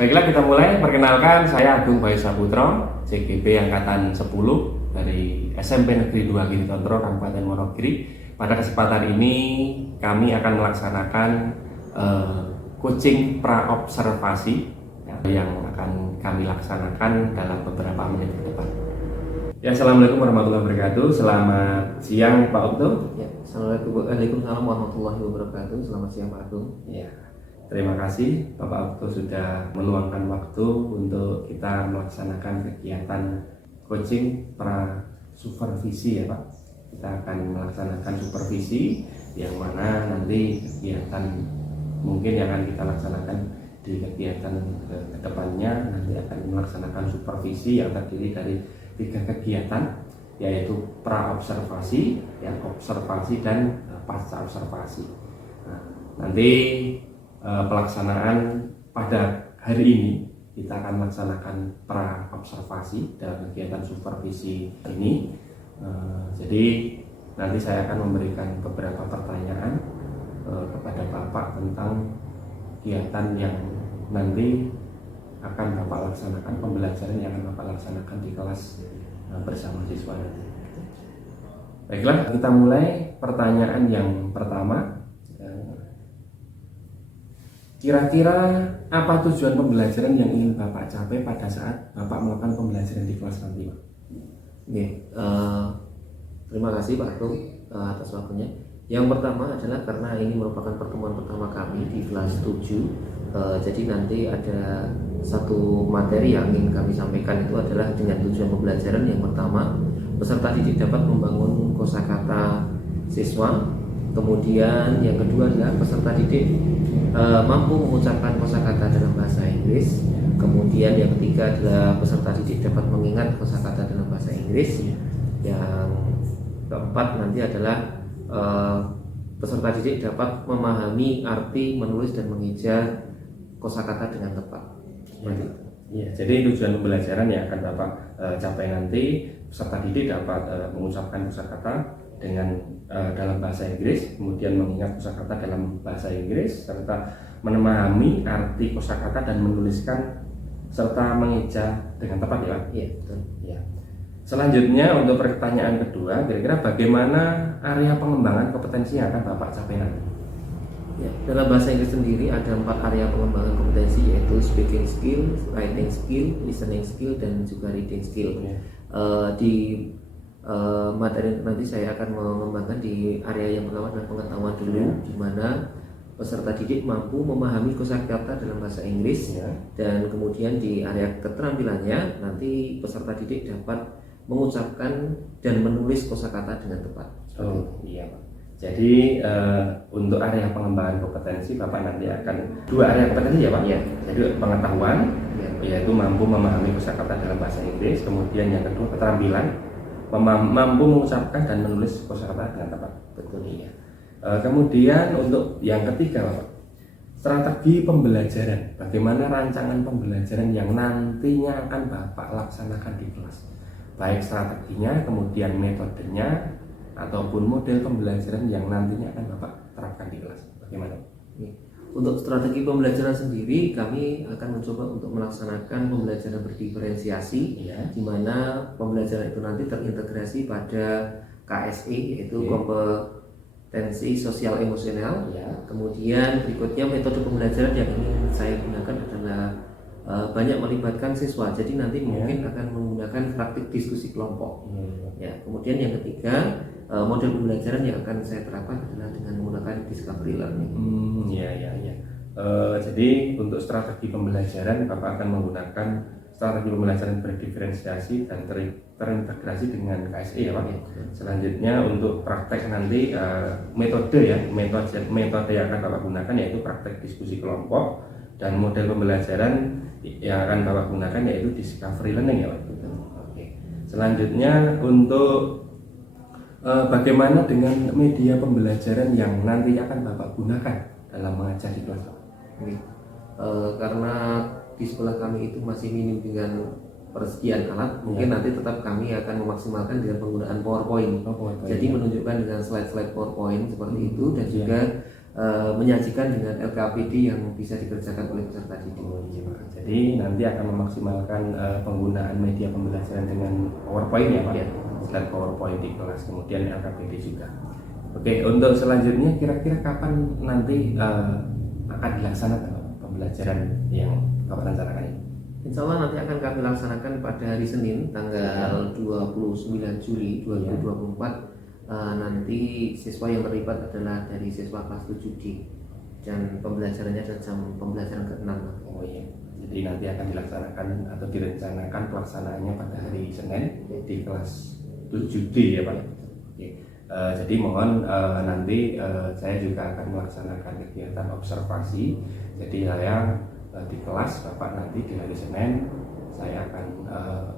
Baiklah, kita mulai. Perkenalkan, saya Agung Bayu Saputro, CGP Angkatan 10 dari SMP Negeri 2 Giritontro, Kabupaten Wonogiri. Pada kesempatan ini kami akan melaksanakan coaching pra-observasi yang akan kami laksanakan dalam beberapa menit ke depan. Ya, Assalamualaikum warahmatullahi wabarakatuh. Selamat siang Pak Okto. Ya, Assalamualaikum warahmatullahi wabarakatuh. Selamat siang Pak Agung. Ya, terima kasih Bapak Okto sudah meluangkan waktu untuk kita melaksanakan kegiatan coaching pra supervisi ya Pak. Kita akan melaksanakan supervisi yang mana nanti kegiatan mungkin yang akan kita laksanakan di kegiatan kedepannya nanti akan melaksanakan supervisi yang terdiri dari 3 kegiatan, yaitu pra observasi, observasi dan pasca observasi. Nah, nanti pelaksanaan pada hari ini kita akan melaksanakan pra observasi dalam kegiatan supervisi ini. Jadi nanti saya akan memberikan beberapa pertanyaan kepada Bapak tentang kegiatan yang nanti akan Bapak laksanakan, pembelajaran yang akan Bapak laksanakan di kelas bersama siswa nanti. Baiklah, kita mulai pertanyaan yang pertama. Kira-kira apa tujuan pembelajaran yang ingin Bapak capai pada saat Bapak melakukan pembelajaran di kelas nanti, Pak? Oke, terima kasih Pak Agung atas waktunya. Yang pertama adalah karena ini merupakan pertemuan pertama kami di kelas 7. Jadi nanti ada satu materi yang ingin kami sampaikan, itu adalah dengan tujuan pembelajaran. Yang pertama, peserta didik dapat membangun kosakata siswa. Kemudian yang kedua adalah peserta didik mampu mengucapkan kosakata dalam bahasa Inggris. Kemudian yang ketiga adalah peserta didik dapat mengingat kosakata dalam bahasa Inggris. Yang keempat nanti adalah peserta didik dapat memahami arti, menulis dan mengeja kosakata dengan tepat. Ya, jadi tujuan pembelajaran yang akan Bapak capai nanti, peserta didik dapat mengucapkan kosakata dengan dalam bahasa Inggris, kemudian mengingat kosakata dalam bahasa Inggris, serta memahami arti kosakata dan menuliskan serta mengeja dengan tepat, ya Pak? Iya, betul. Ya. Selanjutnya untuk pertanyaan kedua, kira-kira bagaimana area pengembangan kompetensi yang akan Bapak capai nanti? Ya, dalam bahasa Inggris sendiri ada 4 area pengembangan kompetensi, yaitu speaking skill, writing skill, listening skill, dan juga reading skill. Di materi nanti saya akan mengembangkan di area yang pertama adalah pengetahuan dulu, di mana peserta didik mampu memahami kosakata dalam bahasa Inggris, dan kemudian di area keterampilannya nanti peserta didik dapat mengucapkan dan menulis kosakata dengan tepat. Oh iya Pak. Jadi untuk area pengembangan kompetensi Bapak nanti akan 2 area kompetensi ya Pak? Ya. Jadi pengetahuan, yaitu mampu memahami kosakata dalam bahasa Inggris. Kemudian yang kedua keterampilan, mampu mengucapkan dan menulis kosakata dengan tepat. Betul. Iya. Kemudian untuk yang ketiga Bapak, strategi pembelajaran. Bagaimana rancangan pembelajaran yang nantinya akan Bapak laksanakan di kelas? Baik strateginya, kemudian metodenya, ataupun model pembelajaran yang nantinya akan Bapak terapkan di kelas. Bagaimana? Untuk strategi pembelajaran sendiri, kami akan mencoba untuk melaksanakan pembelajaran berdiferensiasi, di mana pembelajaran itu nanti terintegrasi pada KSE, yaitu kompetensi sosial emosional. Kemudian berikutnya metode pembelajaran yang ingin saya gunakan adalah banyak melibatkan siswa. Jadi nanti mungkin akan menggunakan praktik diskusi kelompok. Kemudian yang ketiga, model pembelajaran yang akan saya terapkan adalah dengan menggunakan discovery learning. Jadi untuk strategi pembelajaran Bapak akan menggunakan strategi pembelajaran berdiferensiasi dan terintegrasi dengan KSE ya Pak. Selanjutnya untuk praktek nanti metode yang akan Bapak gunakan yaitu praktek diskusi kelompok, dan model pembelajaran yang akan Bapak gunakan yaitu discovery learning ya Pak. Selanjutnya untuk bagaimana dengan media pembelajaran yang nanti akan Bapak gunakan dalam mengajar di kelas? Karena di sekolah kami itu masih minim dengan persediaan alat, mungkin nanti tetap kami akan memaksimalkan dengan penggunaan PowerPoint. Jadi menunjukkan dengan slide-slide PowerPoint seperti itu, dan juga menyajikan dengan LKPD yang bisa dikerjakan oleh peserta didik. Jadi nanti akan memaksimalkan penggunaan media pembelajaran dengan PowerPoint ya Pak, slide PowerPoint di kelas, kemudian LKPD juga. Oke, untuk selanjutnya kira-kira kapan nanti akan dilaksanakan pembelajaran yang Bapak rencanakan ini? Insya Allah nanti akan kami laksanakan pada hari Senin tanggal 29 Juli 2024. Nanti siswa yang terlibat adalah dari siswa kelas 7D dan pembelajarannya adalah jam pembelajaran ke-6. Oh iya, jadi nanti akan dilaksanakan atau direncanakan pelaksanaannya pada hari Senin di kelas 7D ya Pak. Oke. Jadi mohon nanti saya juga akan melaksanakan kegiatan observasi. Jadi saya di kelas Bapak nanti di hari Senin saya akan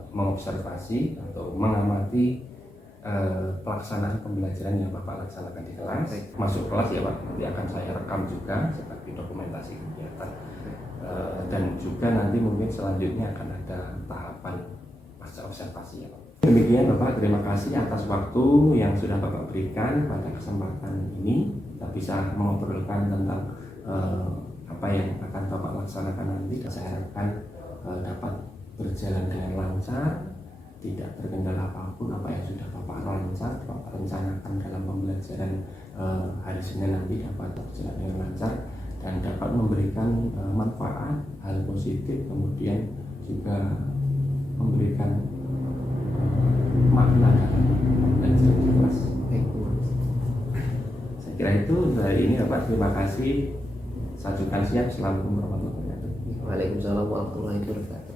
mengobservasi atau mengamati pelaksanaan pembelajaran yang Bapak laksanakan di kelas. Masuk kelas ya Pak, nanti akan saya rekam juga sebagai dokumentasi kegiatan. Dan juga nanti mungkin selanjutnya akan ada tahapan pasca observasi ya Pak. Demikian Bapak, terima kasih atas waktu yang sudah Bapak berikan pada kesempatan ini. Kita bisa mengobrolkan tentang apa yang akan Bapak laksanakan nanti. Saya harapkan dapat berjalan dengan lancar, tidak terkendala apapun apa yang sudah Bapak rencanakan dalam pembelajaran hari Senin nanti dapat berjalan dengan lancar dan dapat memberikan manfaat, hal positif, kemudian juga memberikan makna dalam pembelajaran di kelas. Saya kira itu dari ini Bapak, terima kasih. Sajukan siap. Assalamualaikum warahmatullahi wabarakatuh. Waalaikumsalam warahmatullahi wabarakatuh.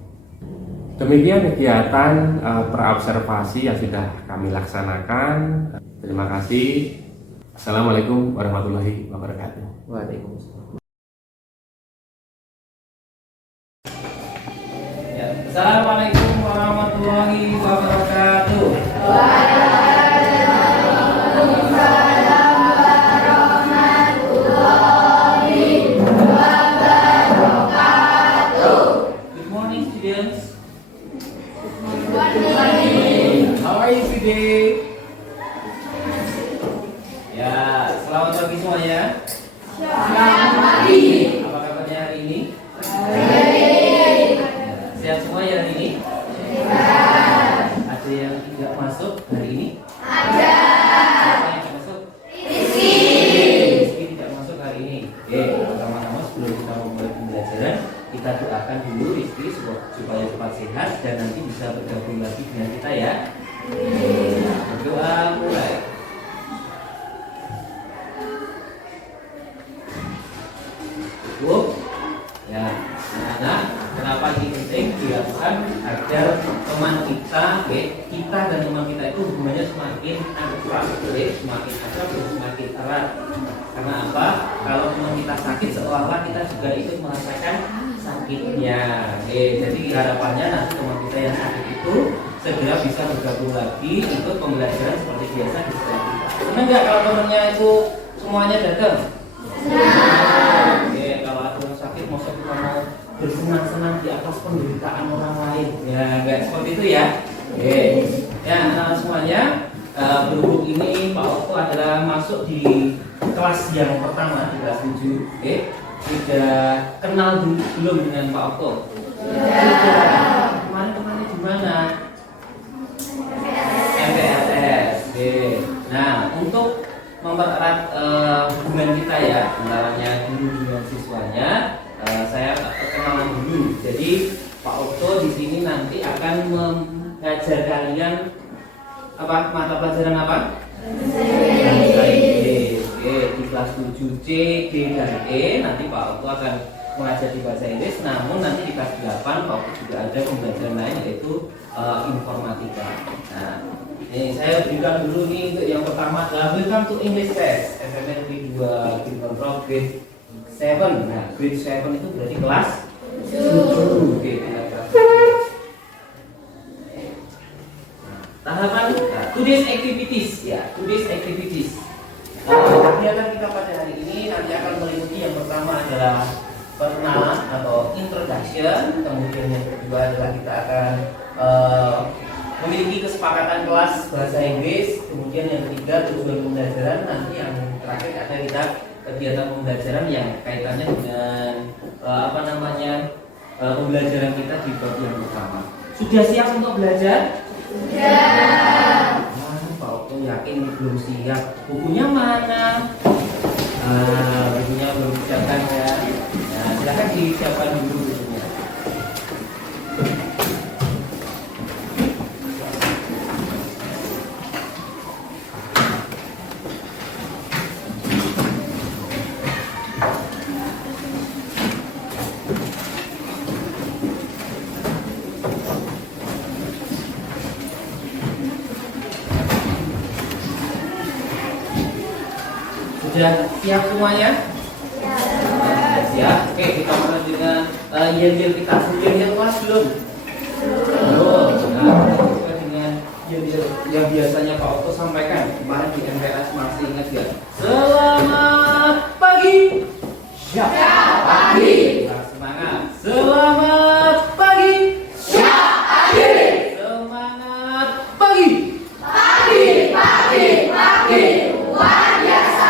Demikian kegiatan praobservasi yang sudah kami laksanakan. Terima kasih. Assalamualaikum warahmatullahi wabarakatuh. Waalaikumsalam. Assalamualaikum warahmatullahi wabarakatuh. Good morning students. How are you today? Ya, selamat pagi semuanya. Apa kabarnya hari ini? Sehat semua ya hari ini? Ada yang tidak masuk hari ini? Ada. Siapa yang tidak masuk? Rizky tidak masuk hari ini. Oke, pertama-tama sebelum kita memulai pembelajaran, kita doakan dulu Rizky supaya cepat sehat dan nanti bisa bergabung lagi dengan kita ya. Berdoa mulai. Cukup? Ya, anak-anak, kenapa ini penting dilakukan agar teman kita dan teman kita itu hubungannya semakin akrab, semakin akrab dan semakin erat. Karena apa? Kalau teman kita sakit, seolah-olah kita juga ikut merasakan sakitnya. Jadi harapannya nanti teman kita yang sakit itu segera bisa bergabung lagi untuk pembelajaran seperti biasa di sekolah kita. Senang nggak kalau temannya itu semuanya datang? Kalau ada orang sakit, masa kita mau bersenang-senang di atas penderitaan orang lain? Ya, nggak seperti itu ya. Ya, semuanya berhubung ini Pak Okto adalah masuk di kelas yang pertama, di kelas 7. Sudah kenal belum dengan Pak Okto? Kemarin-kemarin di mana? MPLS. Nah, untuk mempererat hubungan kita ya antaranya guru dengan siswanya, saya perkenalan dulu. Jadi Pak Okto di sini nanti akan mengajar kalian apa mata pelajaran apa? Bahasa Inggris. Di kelas 7C, D dan E nanti Pak Okto akan mengajar di bahasa Inggris. Namun nanti di kelas 8 Pak Okto juga ada pembelajaran lain yaitu informatika. Nah, ini saya berikan dulu nih untuk yang pertama adalah Welcome to English Test SMN 2 Grade Control Grade 7. Nah, Grade 7 itu berarti kelas 7. Oke, kita kelas 7. Tahapan today's activities ya, today's activities. Kegiatan kita pada hari ini nanti akan meliputi yang pertama adalah perkenalan atau introduction, kemudian yang kedua adalah kita akan memiliki kesepakatan kelas bahasa Inggris, kemudian yang ketiga tujuan pembelajaran, nanti yang terakhir ada kita kegiatan pembelajaran yang kaitannya dengan pembelajaran kita di bab yang pertama. Sudah siap untuk belajar? Sudah. Pak Okto yakin belum siap. Bukunya mana? Bukunya belum disiapkan ya. Nah, silakan disiapkan dulu bukunya. Sudah siap semuanya? Siap. Oke, kita mulai dengan yel-yel kita. Yel-yel kelas belum? Belum. Nah, kita dengan yel-yel yang biasanya Pak Okto sampaikan kemarin di MTS, masih ingat ya? Selamat pagi. Siap. Pagi. Nah, semangat. Selamat pagi. Siap. Pagi. Semangat pagi. Pagi, pagi, pagi. Luar biasa.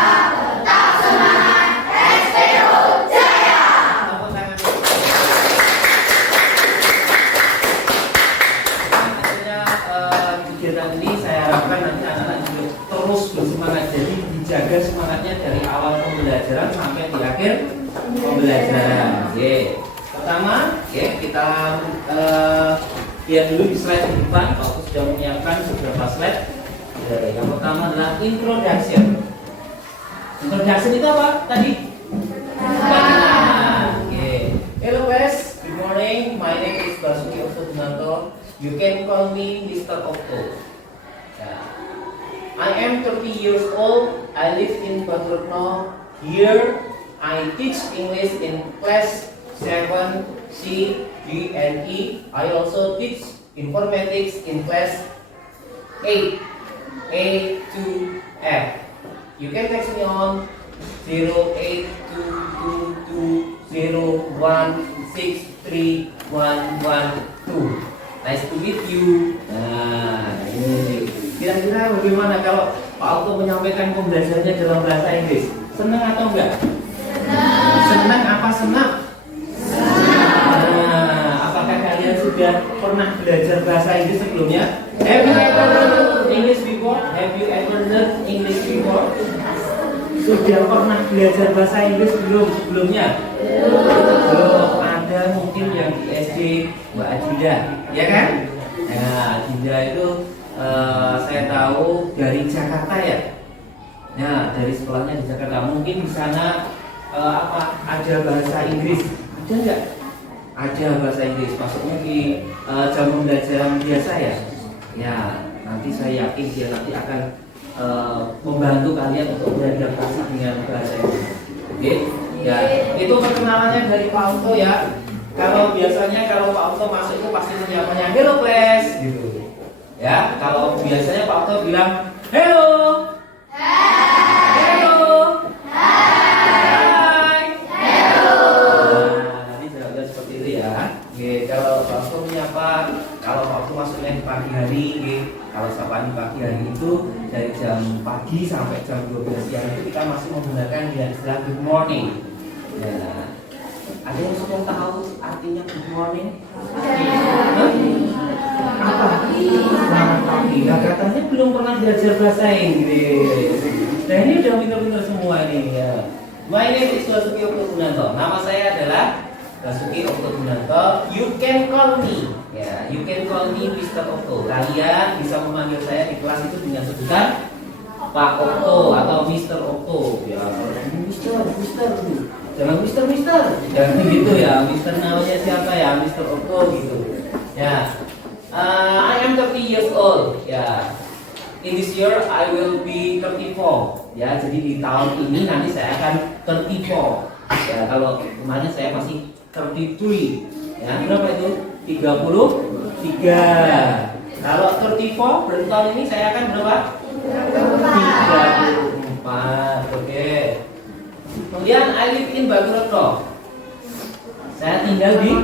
Kegiatan ini saya harapkan nanti anak-anak juga terus bersemangat, jadi dijaga semangatnya dari awal pembelajaran sampai di akhir pembelajaran. Pertama, kita lihat dulu di slide di depan. Aku sudah menyiapkan beberapa slide. Yang pertama adalah introduction. Introduction itu apa tadi? Hello guys, good morning. My name is Basuki Okto. You can call me Mr. Okto. I am 30 years old. I live in Baturno. Here, I teach English in class 7, C, D, and E. I also teach informatics in class 8, A to F. You can text me on 082201631112. Nice to meet you. Nah, ini kira-kira bagaimana kalau Pak Okto menyampaikan pembelajarannya dalam bahasa Inggris? Senang atau enggak? Senang apa senang? Nah, apakah kalian sudah pernah belajar bahasa Inggris sebelumnya? Have you ever learned English before? Have you ever learned English before? Sudah pernah belajar bahasa Inggris sebelumnya? Belum. Ada mungkin yang di SD Mbak Adinda, ya kan? Nah, Adinda itu saya tahu dari Jakarta ya. Nah, dari sekolahnya di Jakarta. Mungkin di sana ada bahasa Inggris? Ada nggak? Ada bahasa Inggris. Maksudnya di jam pembelajaran biasa ya? Ya, nanti saya yakin dia nanti akan membantu kalian untuk beradaptasi dengan bahasa Inggris. Oke? Ya, itu perkenalannya dari Pak Okto ya. Kalau biasanya kalau Pak Okto masuk itu pasti menyapanya hello class gitu. Ya, kalau biasanya Pak Okto bilang hello. Hello. Hai. Hello. Nah, nanti jawabnya seperti itu ya. Oke, kalau Pak Okto menyapa, kalau Pak Okto masuknya di pagi hari, kalau sapaan pagi hari itu dari jam pagi sampai jam 12 siang itu kita masih menggunakan istilah good morning. Ya. Ada yang sudah tahu artinya good morning? Apa? Selamat pagi. Nah, katanya belum pernah belajar bahasa Inggris. Nah, ini udah pintar-pintar semua ini ya. My name is Basuki Okto. Nama saya adalah Basuki Okto. You can call me. Ya, you can call me Mr. Okto. Kalian bisa memanggil saya di kelas itu dengan sebutan Pak Okto atau Mr. Okto. Ya, Mr. Jangan Mister, jangan gitu ya. Mister namanya siapa ya? Mr. Okto gitu. Ya, I am 30 years old. Ya, in this year I will be 34. Ya, jadi di tahun ini nanti saya akan 34. Ya, kalau kemarin saya masih 33. Ya, berapa itu? 33. Kalau 34 berarti tahun ini saya akan berapa? 34. Oke. Kemudian I live in Baturno. Saya tinggal di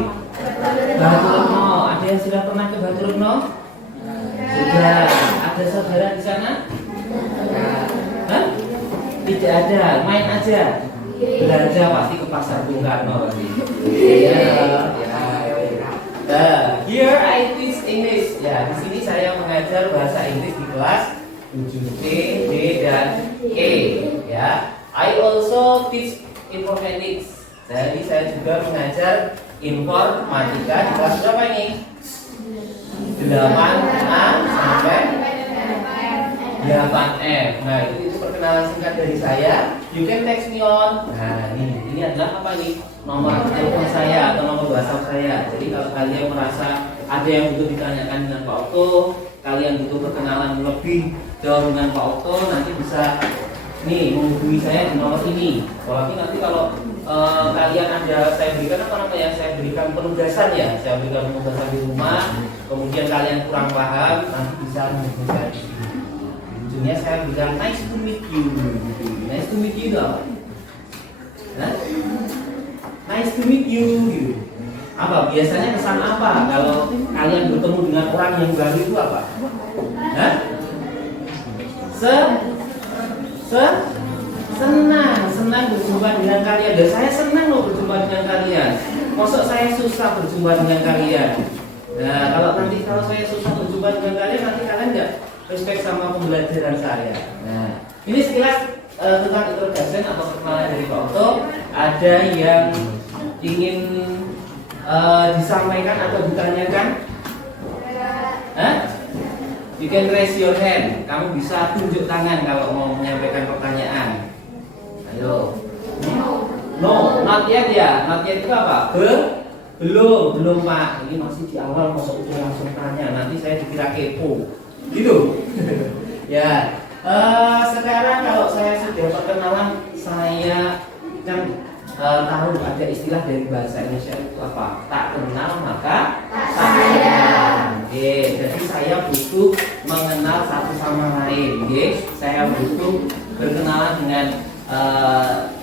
Baturno. Ada yang sudah pernah ke Baturno? Sudah. Ada saudara di sana? Hah? Tidak ada, main aja. Belanja pasti ke pasar Bung Karno pasti. Iya, here I teach English. Ya, di sini saya mengajar bahasa Inggris di kelas 7C, D, dan E. Ya, I also teach informatics. Jadi saya juga mengajar informatika di kelas berapa ini? 8A sampai 8F. Nah, itu perkenalan singkat dari saya. You can text me on. Nah, ini adalah apa nih? Nomor telepon saya atau nomor WhatsApp saya. Jadi kalau kalian merasa ada yang butuh ditanyakan dengan Pak Okto, kalian butuh perkenalan lebih jauh dengan Pak Okto, nanti bisa nih menghubungi saya di nomor ini. Apalagi nanti kalau kalian ada, saya berikan apa namanya? Saya berikan penugasan ya. Saya berikan penugasan di rumah. Kemudian kalian kurang paham, nanti bisa menghubungi saya di sini. Ujungnya saya bilang nice to meet you. Nice to meet you dong. Nah, nice to meet you. Gitu. Apa biasanya kesan apa kalau kalian bertemu dengan orang yang baru itu apa? Hah? Senang berjumpa dengan kalian. Dan saya senang loh berjumpa dengan kalian. Maksud saya susah berjumpa dengan kalian. Nah, kalau saya susah berjumpa dengan kalian, nanti kalian nggak respect sama pembelajaran saya. Nah, ini sekilas tentang introduction atau perkenalan dari Pak Okto. Ada yang ingin disampaikan atau ditanyakan? Hah? You can raise your hand. Kamu bisa tunjuk tangan kalau mau menyampaikan pertanyaan. Ayo. No, not yet ya. Not yet itu apa? Belum Pak. Ini masih di awal, masa udah langsung tanya. Nanti saya dikira kepo. Gitu. Ya. Sekarang kalau saya sudah perkenalan, saya kan tahu ada istilah dari bahasa Indonesia itu apa? Tak kenal maka tak sayang. Jadi saya butuh mengenal satu sama lain. Saya butuh berkenalan dengan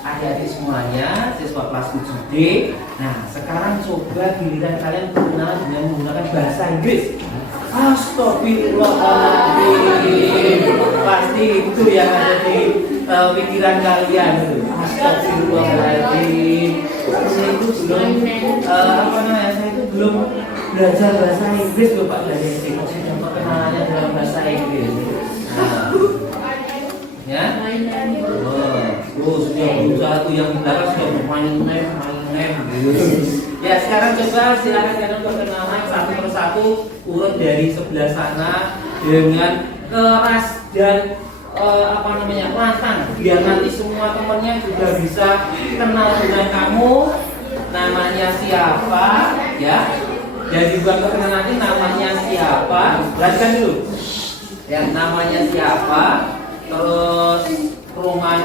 adik-adik semuanya, siswa kelas 7D. Nah, sekarang coba giliran kalian berkenalan dengan menggunakan bahasa Inggris. Astagfirullahaladzim. Pasti itu yang ada di pikiran kalian. Astagfirullahaladzim. Saya itu belum belajar bahasa Inggris loh Pak dari SD. Saya coba kenalannya dalam bahasa Inggris. Nah, ya. Sudah berusaha tuh yang belakang sudah bermain gitu. Ya, sekarang coba silakan kalian perkenalan satu persatu urut dari sebelah sana dengan keras dan lantang, biar nanti semua temannya juga bisa kenal dengan kamu. Namanya siapa, ya? Jadi buat perkenalan nanti namanya siapa? Perhatikan dulu. Ya, namanya siapa? Terus rumah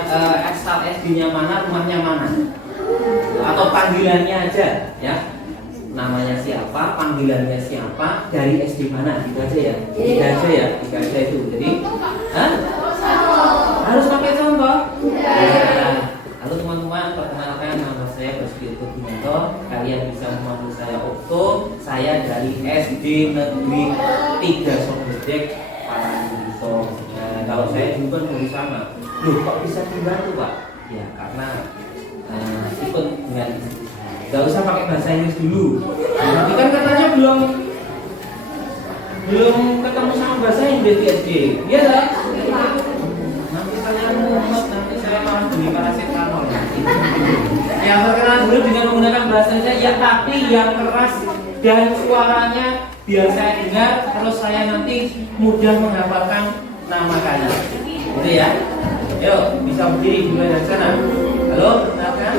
asal SD-nya mana, rumahnya mana? Atau panggilannya aja, ya. Namanya siapa, panggilannya siapa, dari SD mana, gitu aja ya. Tiga aja itu. Jadi, harus pakai contoh. Ya. Halo teman-teman, perkenalkan nama saya Basuki Putranto. Kalian bisa memanggil saya Okto. Saya dari SD Negeri 3 Sobedek, Parangtriso. Kalau saya juga dari sana. Loh, kok bisa dibantu Pak? Ya, karena ikut dengan gak usah pakai bahasa Inggris dulu. Tapi kan katanya belum ketemu sama bahasa Inggris di SD. Iya lah. Nanti saya mumet, nanti saya malah beli paracetamol. Ya, perkenalan dulu dengan menggunakan bahasanya ya, tapi yang keras dan suaranya biar saya dengar, terus saya nanti mudah menghafalkan nama kalian. Gitu ya. Yuk, bisa berdiri mulai dari sana. Halo, perkenalkan.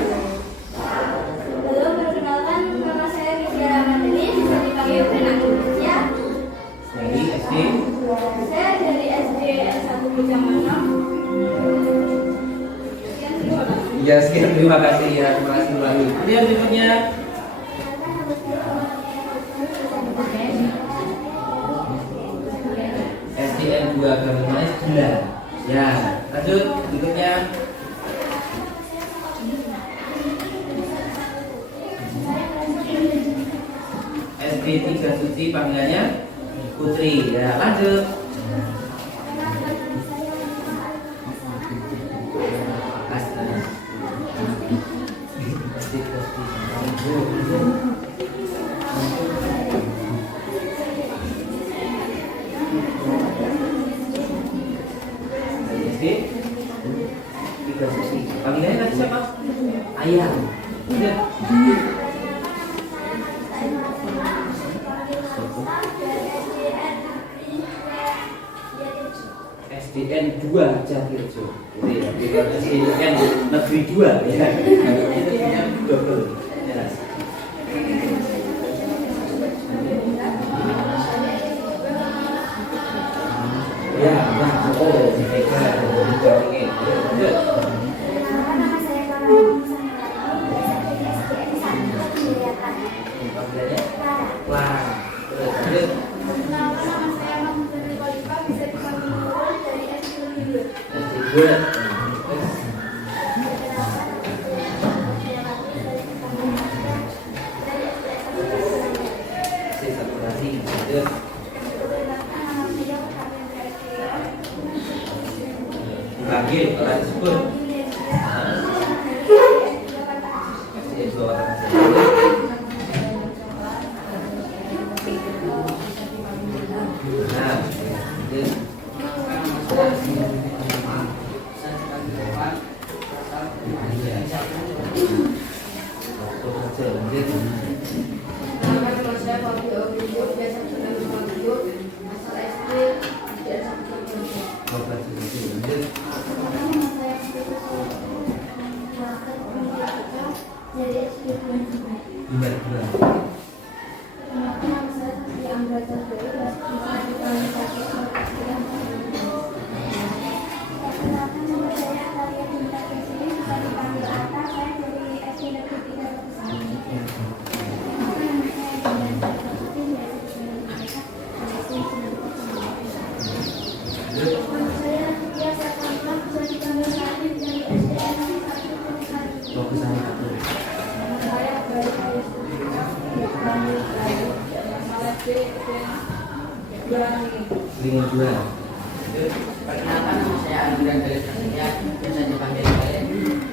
Halo, perkenalkan nama saya Rizya Ramadhani, dipanggil Rena ya. Dari SD. Saya dari SD S1 Bujangmanong. Ya, sekian terima kasih ya, terima kasih Mbak. Kemudian berikutnya SDN 2 Agama 9. Ya, lanjut berikutnya. SD 3 Suci, panggilannya Putri. Ya, lanjut. SDN 2 Jatirjo. Gitu ya. Bukan SDN Negeri 2 ya. SDN 2 ya. Ya, nah, oh, baiklah. Oke. Lanjut. Nama saya Clara dari SDN 1 Ciliatan. Panggilannya Clara. Clara. Terus lanjut. Nama saya Mahmudul Khalifa, bisa dipanggil Nurul dari SD Lulur. SD2. Terus satu lagi. Lanjut. Dipanggil orang tersebut. SD2 orang tersebut. Nah, lanjut. Nama saya Fabio Obijo, biasa dipanggil Fabio, asal SD SDN 1 Dari SD Nama saya Saskia Amra Jabari, bisa dipanggil Kakek. Perkenalkan nama saya Atalia Cinta Kesini, bisa dipanggil Ata, saya dari SD Negeri 3 Tegusan. Nama saya Tia Satanta, bisa dipanggil Radit dari SDN 1 Fokus sama satu. Nama saya Bayu Ayusti, dipanggil Bayu, asal SD Berani. Lima dua. Perkenalkan nama saya Andrea dari Satria, biasa dipanggil saya.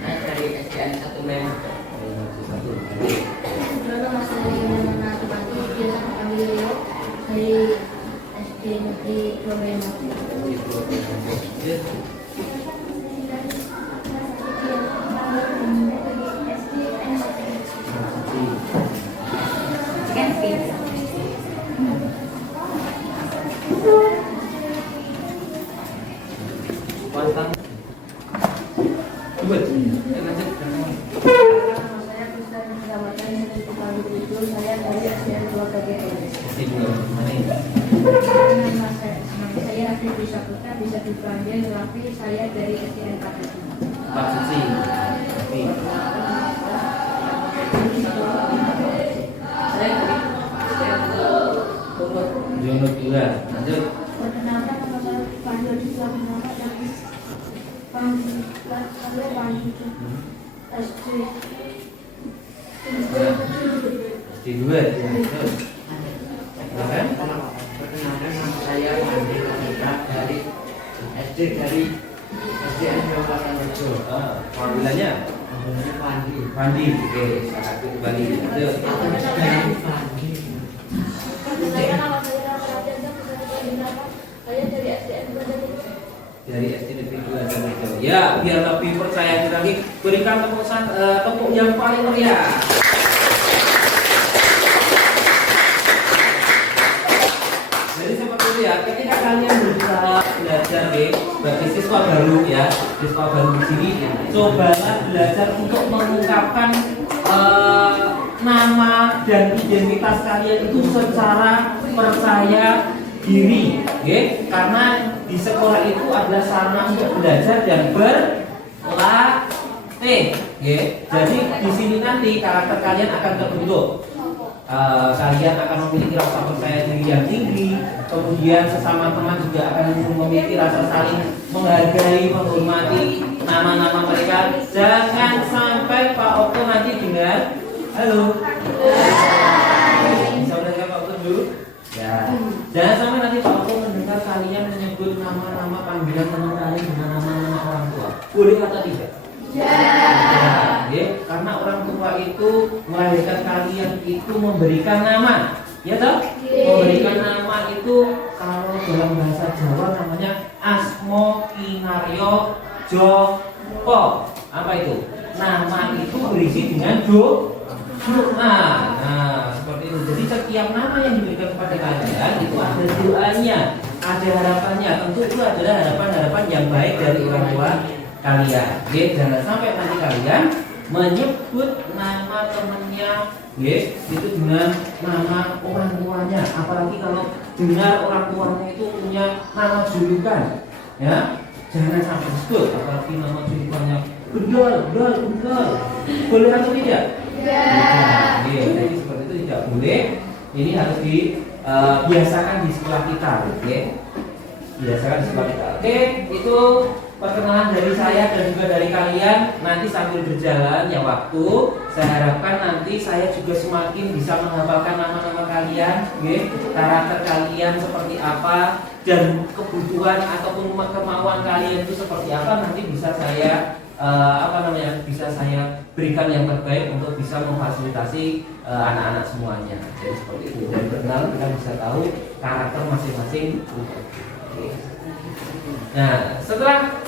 Saya dari SDN 1 Mem. Satu. Nama saya Yana Tupati, biasa dipanggil Leo, dari SD Negeri 2 Bayangkari. Pantang. Coba. Lanjut. Nama saya Kristen Kecamatan yang dipanggil itu, saya dari SDN 2 KGL. SD2. Mana ini? Nama saya Raffi Saputra, bisa dipanggil Raffi, saya dari SDN 4. Pak Suci. Oke. Jono dua. Lanjut. Perkenalkan nama saya Pandu Aditya Purnama dari Pandu SD. SD2. Ya. Terus. Silakan. Perkenalkan nama saya Andi Latika dari SD SDN 2 Pasarjo. Panggilannya Namanya Pandi. Pandi. Oke, satu kembali. Lanjut. Pandi. Saya nama saya Prasetya, bisa dipanggil Napa, saya dari SDN 2 Jakarta. Dari SD Negeri 2 Jakarta. Ya, biar lebih percaya diri lagi, berikan tepuk yang paling meriah. Jadi seperti itu ya, ketika kalian berusaha belajar bagi siswa baru ya, siswa baru di sini, cobalah belajar untuk mengungkapkan nama dan identitas kalian itu secara percaya diri, ya. Karena di sekolah itu adalah sarana untuk belajar dan berlatih, ya. Jadi di sini nanti karakter kalian akan terbentuk. Kalian akan memiliki rasa percaya diri yang tinggi, kemudian sesama teman juga akan memiliki rasa saling menghargai, menghormati nama-nama mereka. Jangan sampai Pak Okto nanti dengan halo, bisa mendengar Pak Okto dulu? Ya, jangan sampai nanti Pak Okto mendengar kalian menyebut nama-nama panggilan teman kalian dengan nama-nama orang tua. Boleh atau tidak? Ya, karena orang tua itu melahirkan kalian itu memberikan nama, ya toh? Memberikan nama itu kalau dalam bahasa Jawa namanya Asmo Kinaryo Joko. Apa itu? Nama itu berisi dengan doa. Nah, seperti itu. Jadi setiap nama yang diberikan kepada kalian itu ada doanya, ada ada harapannya. Tentu itu adalah harapan-harapan yang baik dari orang tua kalian. Oke, jangan sampai nanti kalian menyebut nama temannya, itu dengan nama orang tuanya. Apalagi kalau dengar orang tuanya itu punya nama julukan, ya jangan sampai disebut. Apalagi nama julukannya Bendal. Boleh atau tidak? Jadi seperti itu tidak boleh. Ini harus dibiasakan di sekolah kita, biasakan di sekolah kita. Itu perkenalan dari saya dan juga dari kalian. Nanti sambil berjalan ya waktu, saya harapkan nanti saya juga semakin bisa menghafalkan nama-nama kalian, karakter kalian seperti apa, dan kebutuhan ataupun kemauan kalian itu seperti apa. Nanti bisa saya bisa saya berikan yang terbaik untuk bisa memfasilitasi anak-anak semuanya. Jadi seperti itu. Dan berkenalan kita bisa tahu karakter masing-masing. Nah, setelah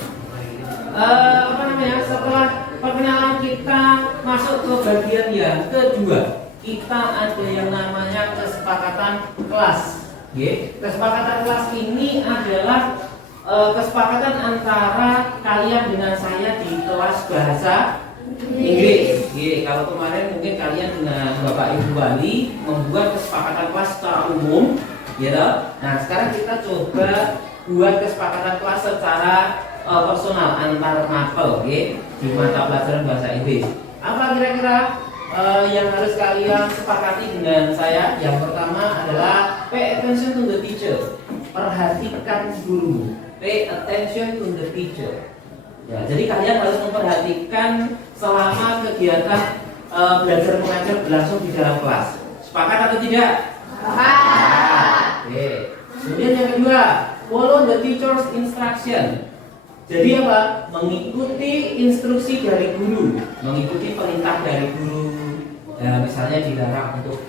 setelah perkenalan kita masuk ke bagian yang kedua, kita ada yang namanya kesepakatan kelas. Kesepakatan kelas ini adalah kesepakatan antara kalian dengan saya di kelas bahasa Inggris. Kalau kemarin mungkin kalian dengan Bapak Ibu Wali membuat kesepakatan kelas secara umum, Nah, sekarang kita coba buat kesepakatan kelas secara personal antar mapel, di mata pelajaran bahasa Inggris. Apa kira-kira yang harus kalian sepakati dengan saya? Yang pertama adalah pay attention to the teacher. Perhatikan guru. Pay attention to the teacher. Ya, jadi kalian harus memperhatikan selama kegiatan belajar mengajar berlangsung di dalam kelas. Sepakat atau tidak? Sepakat. Kemudian yang kedua, follow the teacher's instruction. Jadi apa? Mengikuti instruksi dari guru, mengikuti perintah dari guru. Ya, misalnya dilarang untuk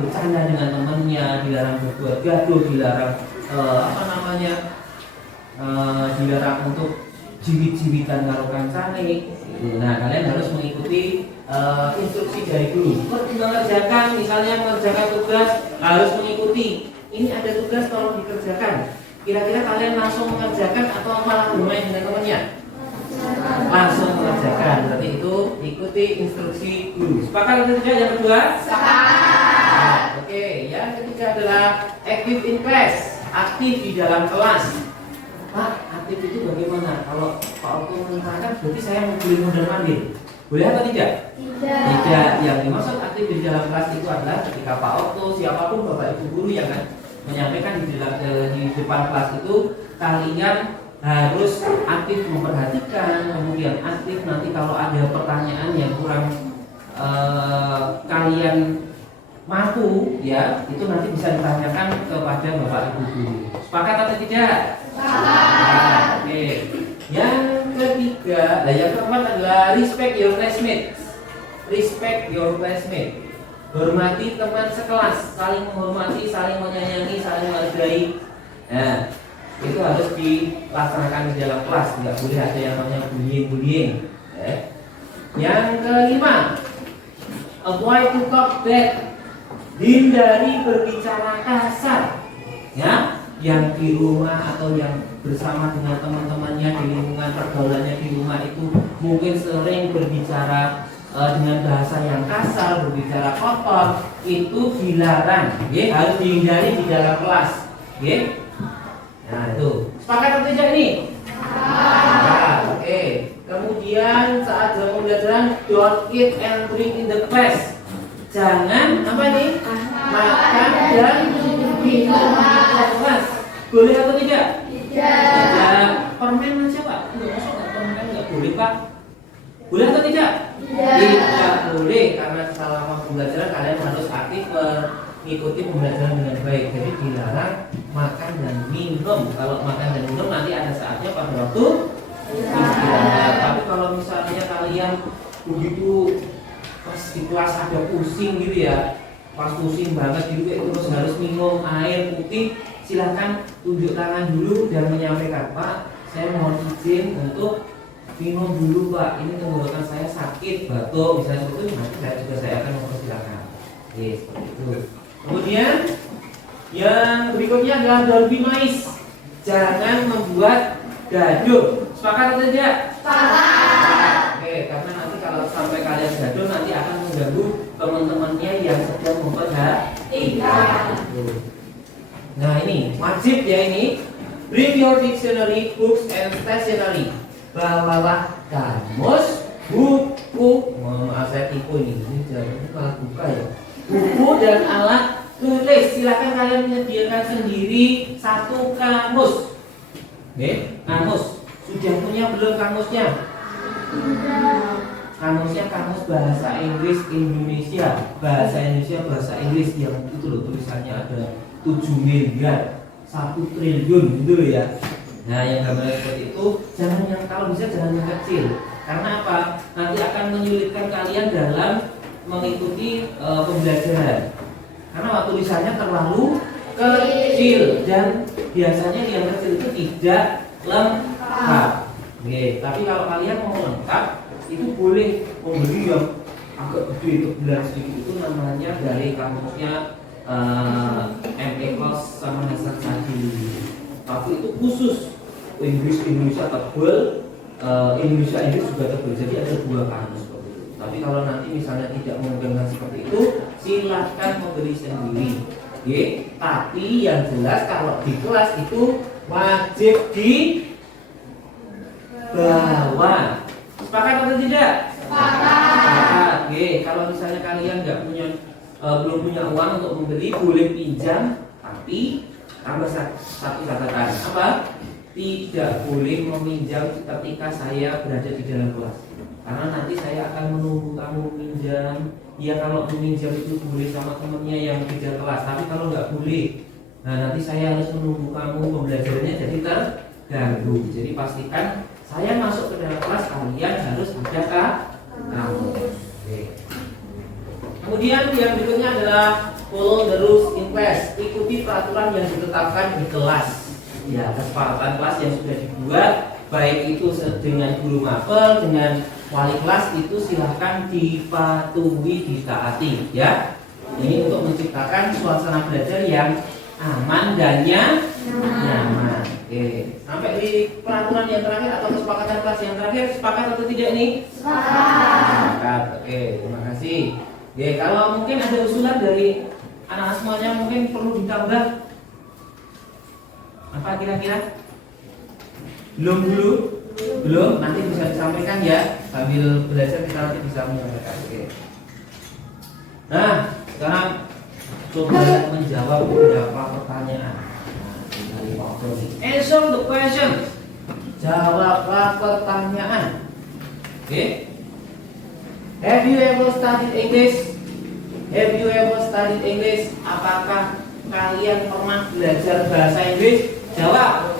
bercanda dengan temannya, dilarang berbuat gaduh, dilarang dilarang untuk jiwit-jiwitan karo kancane. Nah, kalian harus mengikuti instruksi dari guru. Mengerjakan, misalnya mengerjakan tugas harus mengikuti. Ini ada tugas, tolong dikerjakan. Kira-kira kalian langsung mengerjakan atau malah bermain dengan temannya? Langsung mengerjakan. Berarti itu ikuti instruksi guru. Sepakat atau tidak yang kedua? Sepakat. Oke, yang ketiga adalah active in class. Aktif di dalam kelas. Pak, aktif itu bagaimana? Kalau Pak Oto menerangkan, berarti saya boleh mondar-mandir. Boleh atau tidak? Tidak. Yang dimaksud aktif di dalam kelas itu adalah ketika Pak Oto, siapapun Bapak Ibu guru yang menyampaikan di depan kelas itu, kalian harus aktif memperhatikan, kemudian aktif nanti kalau ada pertanyaan yang kurang kalian mampu, ya itu nanti bisa ditanyakan kepada Bapak Ibu guru. Sepakat atau tidak? Sepakat. Oke. Yang ketiga, yang keempat adalah respect your classmates. Respect your classmates. Hormati teman sekelas, saling menghormati, saling menyayangi, saling menghargai. Nah, itu harus dilaksanakan di dalam kelas. Tidak boleh ada yang namanya bullying. Yang kelima, avoid to talk bad. Hindari berbicara kasar. Ya, yang di rumah atau yang bersama dengan teman-temannya di lingkungan pergaulannya di rumah itu mungkin sering berbicara dengan bahasa yang kasar, berbicara kotor, itu dilarang, harus dihindari di dalam kelas. Nah itu, sepakat atau tidak ini? Oke. Kemudian saat dalam pembelajaran, don't eat and drink in the class. Jangan apa nih? Makan dan minum di kelas. Boleh atau tidak? Tidak. Permen aja Pak. Enggak masuk permen enggak boleh Pak. Boleh atau tidak? Tidak boleh, karena selama pembelajaran kalian harus aktif mengikuti pembelajaran dengan baik. Jadi dilarang makan dan minum. Kalau makan dan minum nanti ada saatnya pada waktu istirahat. Tapi kalau misalnya kalian begitu pas di kelas ada pusing gitu ya, pas pusing banget gitu terus harus minum air putih, silakan tunjuk tangan dulu dan menyampaikan, Pak, saya mohon izin untuk minum dulu Pak, ini tenggorokan saya sakit, batuk, misalnya seperti itu, nanti saya akan mempersilahkan. Seperti itu. Kemudian Yang berikutnya adalah don't be noise. Jangan membuat gaduh. Sepakat atau tidak? Sepakat. Oke, karena nanti kalau sampai kalian gaduh nanti akan mengganggu teman-temannya yang sedang memperhatikan. Nah ini wajib ya ini. Bring your dictionary, books, and stationery. Bawalah kamus, buku. Maaf saya tipu ini jangan malah buka ya. Buku dan alat tulis. Silakan kalian menyediakan sendiri satu kamus. Oke, kamus. Sudah punya belum kamusnya? Kamusnya kamus bahasa Inggris Indonesia, bahasa Indonesia, bahasa Inggris yang itu loh tulisannya ada 7 miliar, 1 triliun gitu loh ya. Nah yang gambar seperti itu jangan yang kalau bisa jangan yang kecil. Karena apa? Nanti akan menyulitkan kalian dalam mengikuti pembelajaran. Karena waktu tulisannya terlalu kecil dan biasanya yang kecil itu tidak lengkap. Oke, tapi kalau kalian mau lengkap itu boleh membeli yang agak gede tebelan sedikit itu namanya dari kamusnya ME Kos sama Hasan Sadi. Tapi itu khusus Inggris Indonesia tebel, Indonesia Inggris juga tebel. Jadi ada 2 kamus seperti itu. Tapi kalau nanti misalnya tidak memungkinkan seperti itu, silahkan membeli sendiri. Oke, tapi yang jelas kalau di kelas itu wajib dibawa. Sepakat atau tidak? Sepakat. Oke, kalau misalnya kalian nggak punya belum punya uang untuk membeli, boleh pinjam, tapi tambah satu catatan apa? Tidak boleh meminjam ketika saya berada di dalam kelas. Karena nanti saya akan menunggu kamu pinjam. Ya kalau meminjam itu boleh sama temennya yang beda kelas, tapi kalau nggak boleh, nah nanti saya harus menunggu kamu pembelajarannya jadi terganggu. Jadi pastikan saya masuk ke dalam kelas, kalian harus ada kamu. Kemudian yang berikutnya adalah follow the rules in class. Ikuti peraturan yang ditetapkan di kelas. Ya, kesepakatan kelas yang sudah dibuat, baik itu dengan guru mapel, dengan wali kelas itu silahkan dipatuhi, ditaati. Ya, ini untuk menciptakan suasana belajar yang aman dan nyaman. Oke, sampai di peraturan yang terakhir atau kesepakatan kelas yang terakhir, sepakat atau tidak ini? Sepakat. Oke, terima kasih. Oke, kalau mungkin ada usulan dari anak-anak semuanya mungkin perlu ditambah apa kira-kira? Belum, nanti bisa disampaikan ya sambil belajar kita nanti bisa menyampaikan. Oke. Nah, sekarang coba menjawab beberapa pertanyaan. Answer the question. Jawablah pertanyaan. Oke. Have you ever studied English? Have you ever studied English? Apakah kalian pernah belajar bahasa Inggris? Jawab.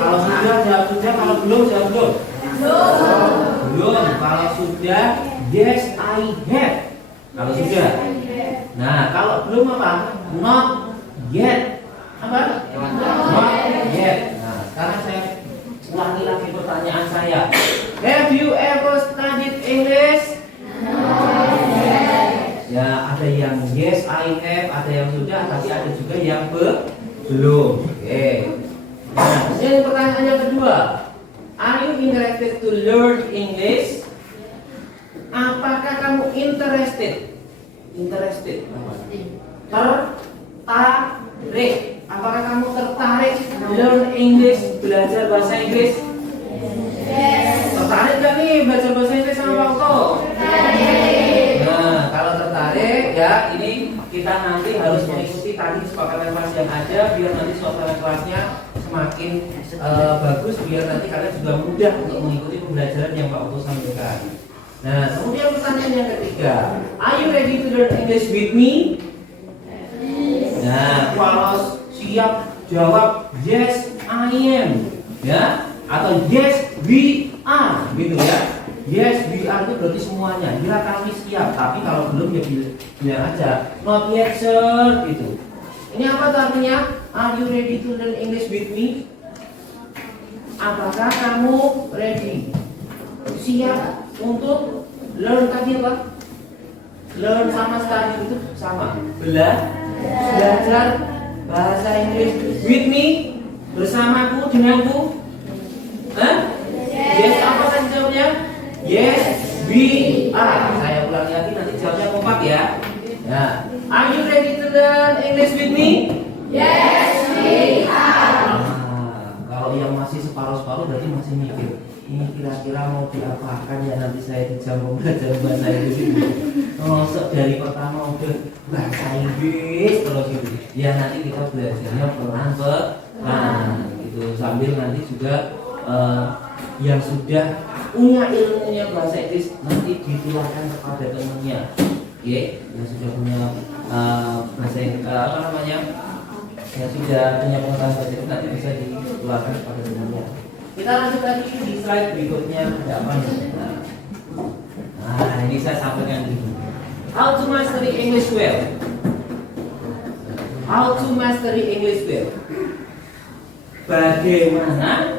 Kalau sudah jawab sudah, kalau belum jawab belum. Belum. Kalau sudah, yes I have. Kalau sudah. Nah, kalau belum apa? Not yet. Apa? Not yet. Nah, sekarang saya ulangi lagi pertanyaan saya. Have you ever studied English? Ya, ada yang yes I have, ada yang sudah, tapi ada juga yang belum. Oke. Nah, yang pertanyaan yang kedua, are you interested to learn English? Apakah kamu interested? Interested. Tertarik. Apakah kamu tertarik learn English, belajar bahasa Inggris? Yes. Tertarik gak nih belajar bahasa Inggris sama Pak Uto? Tertarik. Nah, kalau tertarik ya ini kita nanti harus mengikuti tadi kesepakatan kelas yang ada biar nanti suasana kelasnya semakin bagus, biar nanti kalian juga mudah untuk mengikuti pembelajaran yang Pak Uto sampaikan. Nah, kemudian pertanyaan yang ketiga, are you ready to learn English with me? Nah, kalau siap jawab yes I am, ya, atau yes we are, gitu ya. Yes we are itu berarti semuanya. Ya kami siap. Tapi kalau belum ya bilang aja not yet sir, gitu. Ini apa tuh artinya? Are you ready to learn English with me? Apakah kamu ready? Siap untuk learn tadi apa? Learn sama study itu sama. Belajar bahasa Inggris with me, bersamaku, denganku. Hah? Yes, apa tadi jawabnya? Yes, we are. Saya ulangi lagi, nanti jawabnya kompak ya. Nah, are you ready to learn English with me? Yes, we are. Kalau yang masih separuh-separuh berarti masih mikir, ini kira-kira mau diapakan ya nanti saya di jam belajar bahasa Inggris ini. Masuk dari pertama udah bahasa Inggris terus gitu. Ya nanti kita belajarnya pelan-pelan gitu, sambil nanti juga yang sudah punya ilmunya bahasa Inggris nanti ditularkan kepada temannya. Oke, yang sudah punya bahasa Inggris apa namanya? Yang sudah punya pengetahuan bahasa Inggris nanti bisa ditularkan kepada temannya. Kita lanjut lagi di slide berikutnya, ada apa nih? Nah, ini saya sampaikan dulu. How to mastery English well. How to mastery English well. Bagaimana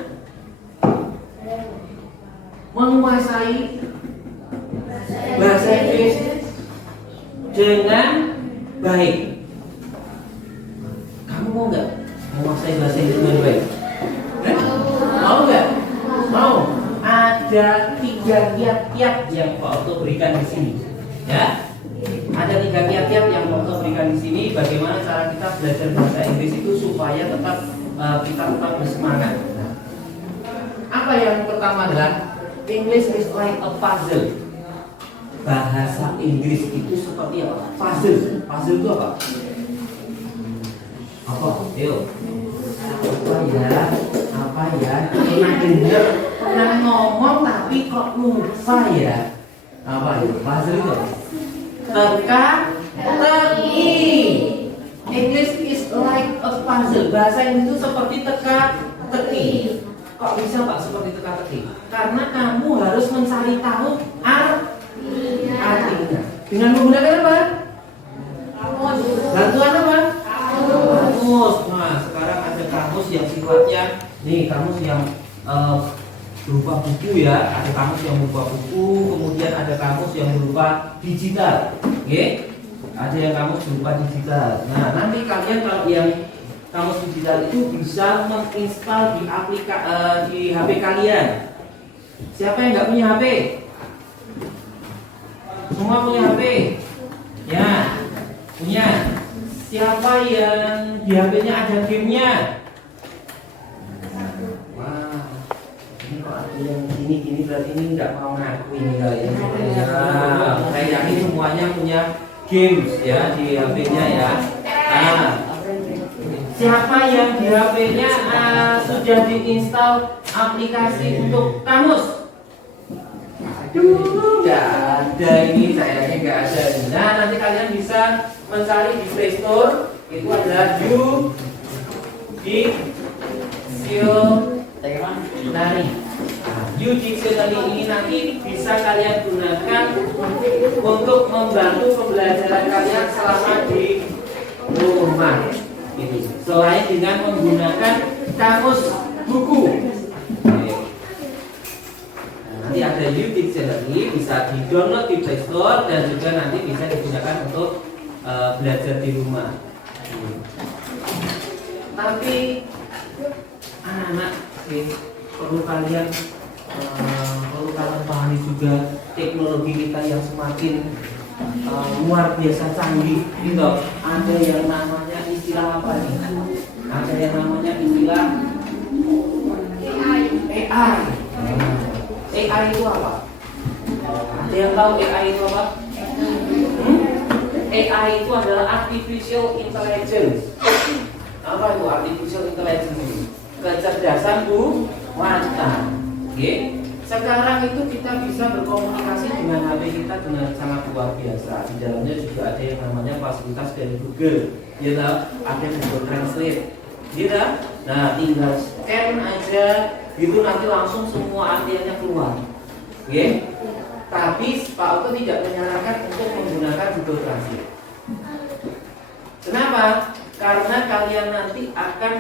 menguasai bahasa Inggris dengan baik. Kamu mau nggak menguasai bahasa Inggris dengan baik? Mau nggak? Mau. Ada 3 kiat-kiat yang Pak Otto berikan di sini. Ya, ada 3 kiat-kiat yang Pak Otto berikan di sini. Bagaimana cara kita belajar bahasa Inggris itu supaya tetap kita tetap bersemangat. Nah, apa yang pertama adalah English is like a puzzle. Bahasa Inggris itu seperti apa? Puzzle. Puzzle itu apa? Apa? Ayo. Apa ya? Pernah dengar, pernah ngomong tapi kok lupa ya? Apa itu? Puzzle itu? Teka-teki. English is like a puzzle. Bahasa Inggris itu seperti teka-teki. Kok bisa Pak seperti teka-teki? Karena kamu harus mencari tahu artinya. Dengan menggunakan apa? Bantuan apa? Kamus. Nah, sekarang ada kamus yang sifatnya nih, kamus yang berupa buku ya. Ada kamus yang berupa buku, kemudian ada kamus yang berupa digital. Oke? Ada yang kamus berupa digital. Nah, nanti kalian kalau yang kamus digital itu bisa menginstal di HP kalian. Siapa yang nggak punya HP? Semua punya HP? Ya, punya. Siapa yang di HP-nya ada gamenya? Wah, ini kok ada yang gini berarti ini nggak mau ngaku ini kali ya. Saya yakin semuanya punya games ya di HP-nya ya. Nah, siapa yang di HP-nya sudah diinstal aplikasi untuk kamus? Tidak ada, ini sayangnya nggak ada. Nah, nanti kalian bisa mencari di Play Store. Itu adalah Dictionary. Dictionary ini nanti bisa kalian gunakan untuk membantu pembelajaran kalian selama di rumah. Gitu. Selain dengan menggunakan kamus buku. Nanti ada Dictionary, bisa di-download di Play Store dan juga nanti bisa digunakan untuk belajar di rumah. Tapi anak-anak perlu kalian pahami juga teknologi kita yang semakin luar biasa canggih gitu. Ada yang namanya istilah apa nih? Ada yang namanya istilah AI. AI itu apa? Ada yang tahu AI itu apa? AI itu adalah artificial intelligence. Apa itu artificial intelligence ini? Kecerdasan buatan. Oke. Sekarang itu kita bisa berkomunikasi dengan HP kita dengan sangat luar biasa. Di dalamnya juga ada yang namanya fasilitas dari Google. Ya tahu? Ada Google Translate. Gitu. Nah, tinggal scan aja, gitu nanti langsung semua artiannya keluar. Oke. Tapi Pak Otto tidak menyarankan untuk menggunakan Google Translate. Kenapa? Karena kalian nanti akan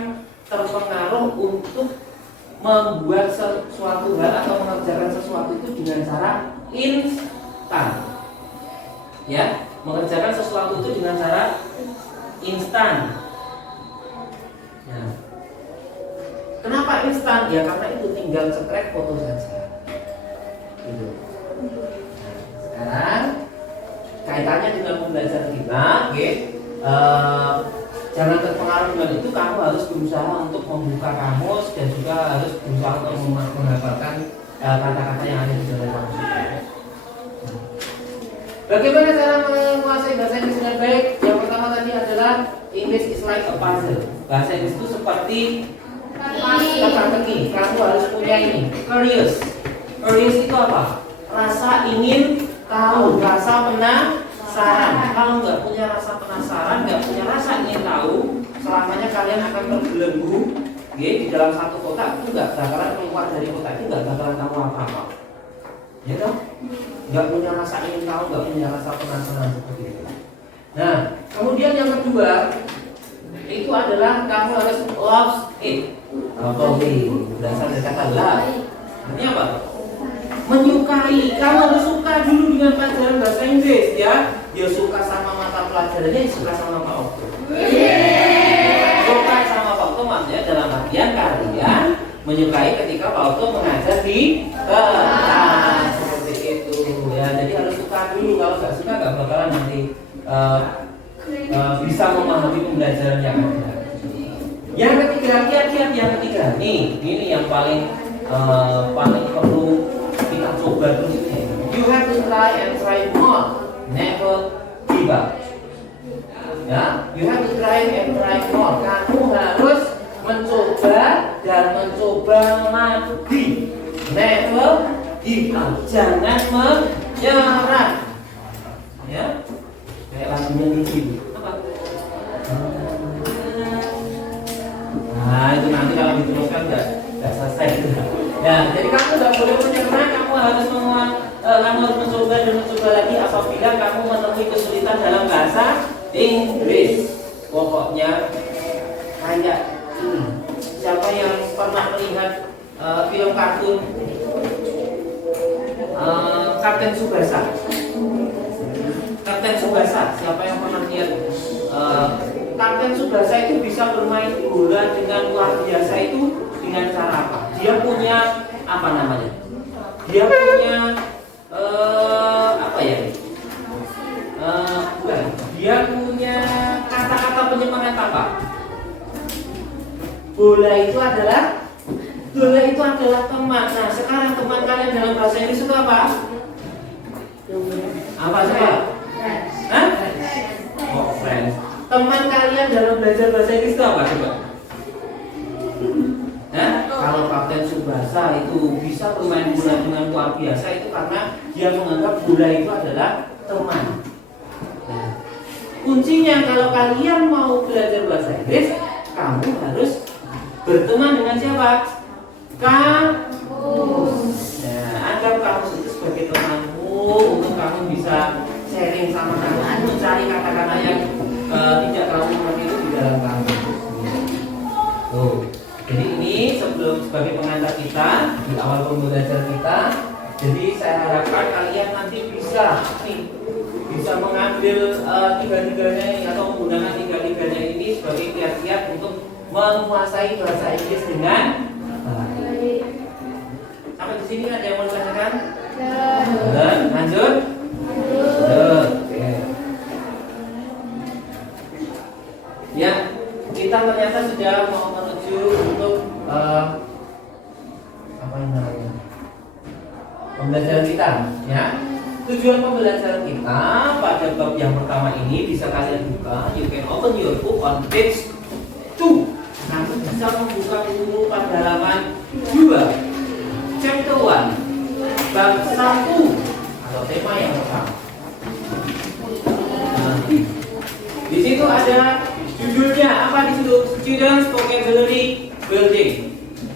terpengaruh untuk membuat sesuatu hal atau mengerjakan sesuatu itu dengan cara instan. Ya, mengerjakan sesuatu itu dengan cara instan. Nah, kenapa instan? Ya karena itu tinggal cekrek foto saja. Gitu. Nah, sekarang kaitannya dengan pembelajaran kita, oke? Jangan terpengaruh dengan itu. Kamu harus berusaha untuk membuka kamus dan juga harus berusaha untuk menghafalkan kata-kata yang ada di dalam kamus. Bagaimana cara menguasai bahasa Inggris dengan baik? Yang pertama tadi adalah English is like a puzzle. Bahasa Inggris itu seperti teka-teki. Kamu harus punya ini, curious. Curious itu apa? Rasa ingin tahu, rasa penasaran. Kalau nggak punya rasa penasaran, nggak punya rasa ingin tahu, selamanya kalian akan terbelenggu di dalam satu kotak. Itu nggak bakalan keluar dari kotak itu, nggak bakalan tahu apa-apa. Ya toh? Nggak punya rasa ingin tahu, nggak punya rasa penasaran seperti itu. Nah, kemudian yang kedua itu adalah kamu harus love it. Berasal dari kata love. Artinya apa? Menyukai. Kamu harus suka dulu dengan pelajaran bahasa Inggris ya. Dia suka sama mata pelajarannya, suka sama Pak Okto. Suka sama Pak Okto maksudnya dalam artian kalian menyukai ketika Pak Okto mengajar di kelas. Seperti itu ya. Jadi harus suka dulu. Kalau nggak suka nggak bakalan nanti bisa memahami pembelajaran yang ada. Yang ketiga, kiat-kiat yang ketiga nih, ini yang paling perlu kita coba terus ini. You have to try and try more, never give up. Ya, you have to try and try more. Kamu harus mencoba dan mencoba lagi. Never give up. Jangan menyerah. Ya, kayak lagunya Niki. Apa? Nah, itu nanti kalau diteruskan nggak selesai. Nah, jadi kamu nggak boleh menyerah. Kamu harus mencoba dan mencoba lagi apabila kamu menemui kesulitan dalam bahasa Inggris. Pokoknya kayak ini. Siapa yang pernah melihat film kartun Kapten Tsubasa? Kapten Tsubasa. Siapa yang pernah lihat? Kapten Tsubasa itu bisa bermain bola dengan luar biasa itu dengan cara apa? Dia punya apa namanya? Dia punya apa ya? Bukan. Dia punya kata-kata penyemangat apa? Bola itu adalah teman. Nah, sekarang teman kalian dalam bahasa Inggris itu apa? Apa coba? Hah? Oh, friends. Teman kalian dalam belajar bahasa Inggris itu apa coba? Nah, kalau Kapten Tsubasa itu bisa bermain bola dengan luar biasa itu karena dia menganggap bola itu adalah teman. Nah, kuncinya kalau kalian mau belajar bahasa Inggris, kamu harus berteman dengan siapa? Kamus. Nah, anggap kamus itu sebagai temanmu untuk kamu bisa sharing sama kamu, mencari kata-kata yang tidak kamu mengerti itu di dalam kamus. Tuh. Jadi ini sebagai pengantar kita di awal pembelajaran kita. Jadi saya harapkan kalian nanti bisa mengambil tiga-tiganya ini atau menggunakan tiga-tiganya ini sebagai kiat-kiat untuk menguasai bahasa Inggris dengan baik. Sampai di sini ada yang mau ditanyakan? Lanjut. Oke. Ya, kita ternyata sudah mau menuju untuk apa yang namanya pembelajaran kita, ya. Tujuan pembelajaran kita pada bab yang pertama ini bisa kalian buka. You can open your book on page 2. Kamu bisa membuka buku pada halaman 2. Chapter 1 bab 1 atau tema yang pertama. Di situ ada judulnya apa di situ? Students Vocabulary Building.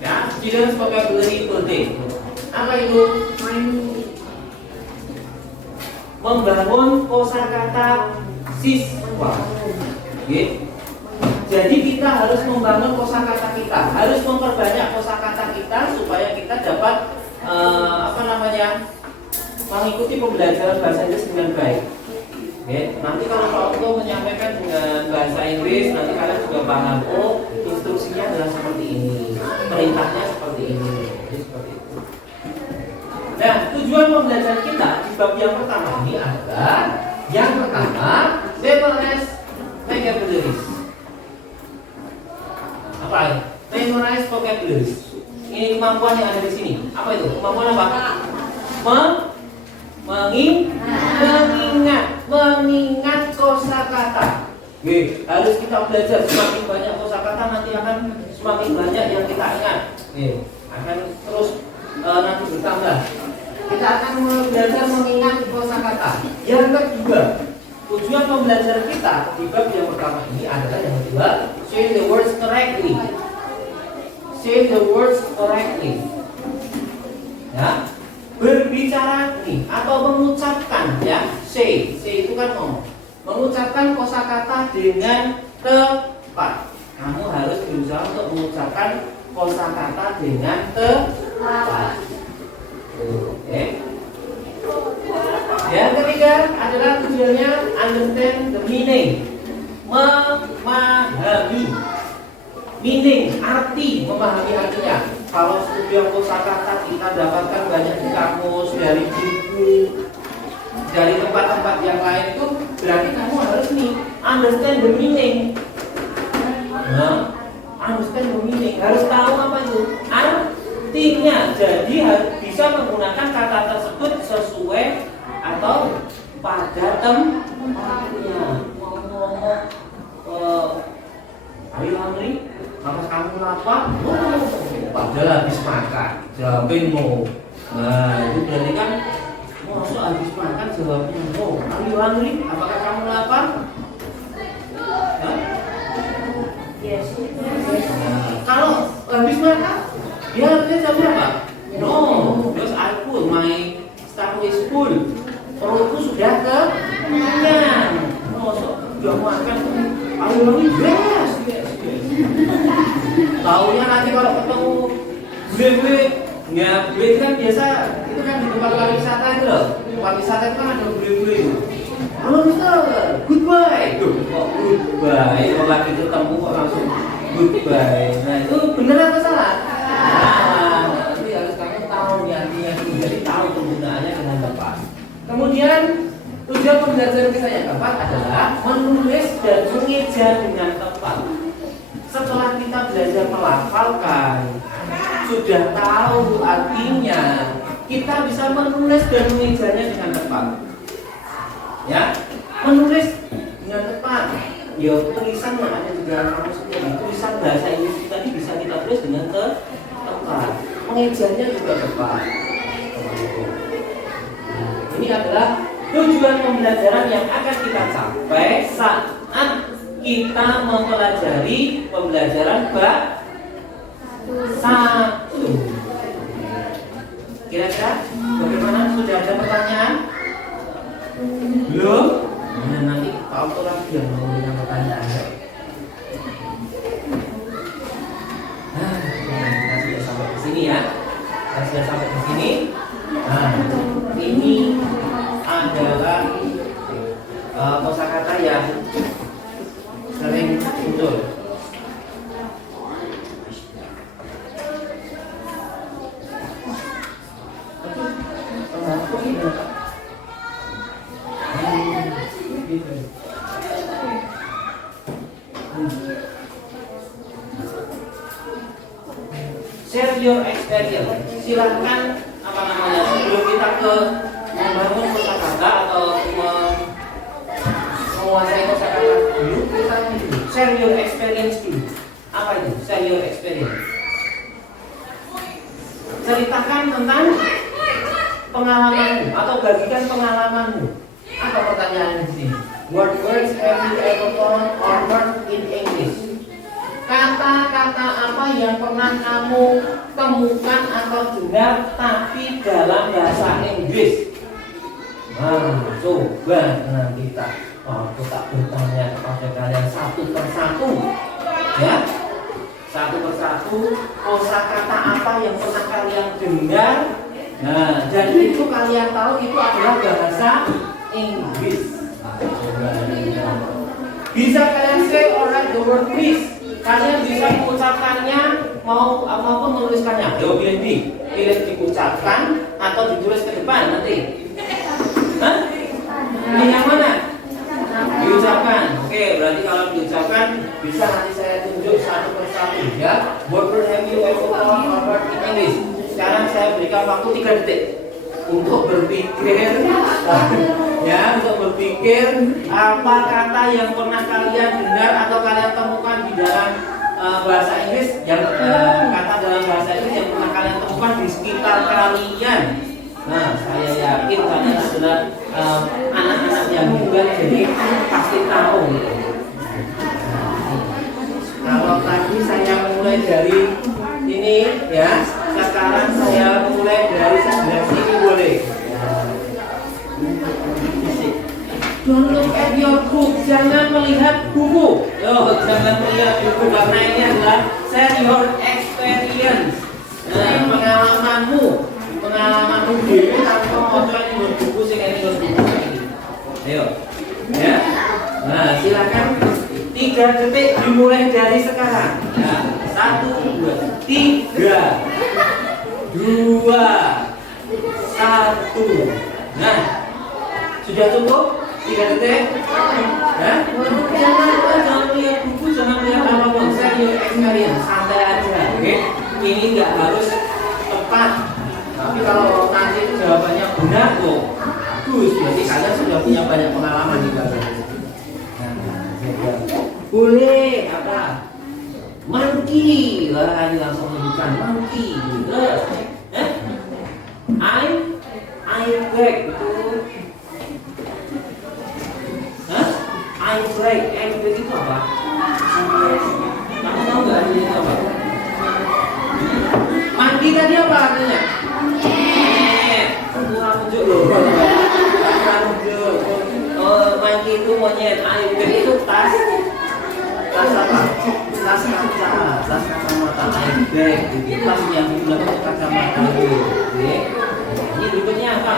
Ya, Students Vocabulary Building. Apa itu? Membangun kosakata siswa. Gitu. Jadi kita harus membangun kosakata kita, harus memperbanyak kosakata kita supaya kita dapat mengikuti pembelajaran bahasa Inggris dengan baik. Oke, nanti kalau Pak Okto menyampaikan dengan bahasa Inggris, nanti kalian juga paham. Oh, instruksinya adalah seperti ini, perintahnya seperti ini, jadi seperti itu. Nah, tujuan pembelajaran kita di bab yang pertama ini adalah yang pertama, memorize vocabularies. Apa? Memorize vocabularies. Ini kemampuan yang ada di sini. Apa itu? Kemampuan apa? Mengingat kosakata. Oke, harus kita belajar semakin banyak kosakata nanti akan semakin banyak yang kita ingat. Oke, akan terus nanti bertambah. Kita akan belajar mengingat kosakata. Yang kedua, tujuan pembelajaran kita di bab yang pertama ini adalah yang kedua, say the words correctly. Say the words correctly. Ya, berbicara nih atau mengucapkan ya, say itu kan ngomong, mengucapkan kosakata dengan tepat. Kamu harus berusaha untuk mengucapkan kosakata dengan tepat. Oke. Yang ketiga adalah tujuannya understand the meaning, memahami meaning, arti, memahami artinya. Kalau studi kosakata kita dapatkan banyak di kamus, dari buku, dari tempat-tempat yang lain itu berarti kamu harus nih understand the meaning. Nah, understand the meaning, harus tahu apa itu artinya. Jadi harus bisa menggunakan kata tersebut sesuai atau pada tempatnya. Ngomong ayo hungry, maka kamu lapar, padahal habis makan, jawabinmu. Nah, itu berarti kan masuk habis makan jawabnya no. Are you hungry? Apakah kamu lapar? Hah? Yes. Nah, kalau habis makan, dia harusnya jawab apa? No, because I full, my stomach is full. Perutku sudah kenyang. Masuk sudah makan. Are you hungry? Yes. Taunya nanti kalau ketemu gue ya, gue itu kan biasa, itu kan di tempat pariwisata itu loh. Pariwisata itu kan ada gue. Halo mister, goodbye. Duh, kok goodbye? Kalau lagi ketemu kok langsung goodbye. Nah itu benar atau salah? Nah, tapi harus kamu tahu nih artinya, jadi tahu penggunaannya dengan tepat. Kemudian tujuan pembelajaran kita yang keempat adalah menulis dan mengeja dengan tepat. Setelah kita belajar melafalkan, sudah tahu artinya, kita bisa menulis dan mengejanya dengan tepat. Ya, menulis dengan tepat. Ya, tulisan yang ada di dalam kamus ini, tulisan bahasa Inggris tadi bisa kita tulis dengan tepat. Mengejanya juga tepat. Ini adalah tujuan pembelajaran yang akan kita capai saat kita mempelajari pembelajaran bab 1. Kira-kira bagaimana? Sudah ada pertanyaan? Belum? Nah, nanti Pak Okto lagi yang mau memberikan pertanyaan. Kita sudah sampai ke sini ya. Kita sudah sampai ke sini. Nah, ini adalah kosakata yang sering muncul. Share your experience. Silahkan apa namanya, sebelum kita ke membangun kosakata atau menguasai kosakata dulu, kita share your experience dulu. Apa itu? Share your experience. Ceritakan tentang pengalamanmu atau bagikan pengalamanmu. Apa pertanyaannya di sini? What words have you ever learned or learned in English? Kata-kata apa yang pernah kamu temukan atau dengar tapi dalam bahasa Inggris? Nah, coba dengan kita. Aku tak bertanya kepada kalian satu persatu, ya, satu persatu kosakata apa yang pernah kalian dengar. Nah, dan itu kalian tahu itu adalah bahasa Inggris. Bisa kalian say or write the word please. Kalian bisa mengucapkannya maupun menuliskannya. Jawabannya B. Pilih diucapkan atau ditulis ke depan nanti. Hah? Ini yang mana? Diucapkan. Oke, berarti kalau diucapkan bisa nanti saya tunjuk satu persatu ya. What word have you ever thought or heard in English? Sekarang saya berikan waktu 3 detik untuk berpikir ya, untuk berpikir apa kata yang pernah kalian dengar atau kalian temukan di dalam bahasa Inggris yang kata dalam bahasa Inggris yang pernah kalian temukan di sekitar kalian. Nah, saya yakin kalian adalah anak-anak yang juga jadi pasti tahu. Kalau tadi saya mulai dari ini ya, sekarang saya mulai dari sebelah sini boleh. Don't look at your book, jangan melihat buku. Jangan melihat buku karena ini adalah share your experience. Pengalamanmu dhewe tanpa maca ini buku sing ini buku. Ayo. Ya. Nah, silakan 3 detik dimulai dari sekarang. Ya. 1 2 3 2 1. Nah, sudah cukup? 3 detik? Nah, jangan lihat buku, jangan lihat apapun. Share your experience, santai aja, oke? Ini nggak harus tepat. Tapi kalau nanti jawabannya benar kok, bagus. Berarti kalian sudah punya banyak pengalaman di bahasa Inggris. Boleh apa? Monkey, lah ini langsung menunjukkan monkey. Terus, I break itu. I break itu apa? Kamu tahu nggak artinya itu apa? Monkey tadi apa artinya? Kurang muncul loh. Monkey itu monyet. I break itu tas apa? Tas kacamata. I break itu tas yang digunakan kacamata itu. Ini berikutnya apa?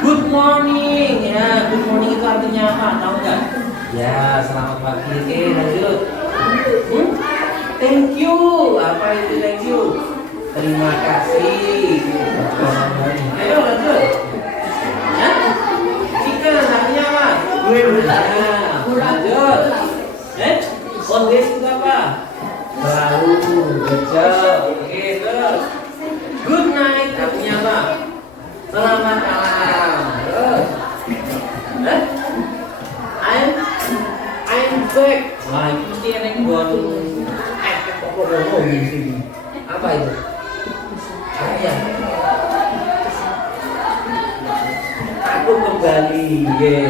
Good morning ya. Good morning itu artinya apa? Tahu nggak? Ya, selamat pagi. Oke, lanjut. Thank you. Apa itu thank you? Terima kasih. Ayo lanjut. Ya? Chicken artinya apa? Lanjut. Always itu apa? Selalu. Betul. Oke, terus. Good night artinya apa? Selamat malam. Terus. I'm back. Wah, itu mesti yang buat pokok-pokok di sini. Apa itu? Ya. Aku kembali.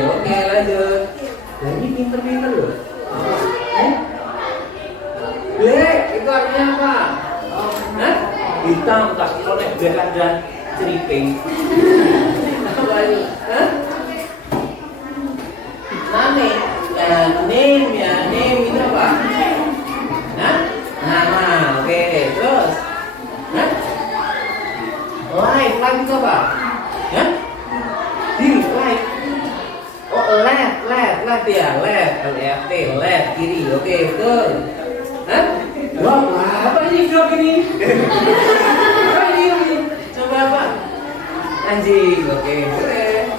Oke, lanjut. Jadi pinter-pinter loh. Black itu artinya apa? Hitam, tak kira nek black ada ceriping. Apa itu? Name itu apa? Nama, oke. Terus, life itu apa? Life. Oh, left ya, left, left kiri, oke, betul. Wah, apa ini vlog ini? Apa ini? Coba apa? Anjing, oke, boleh.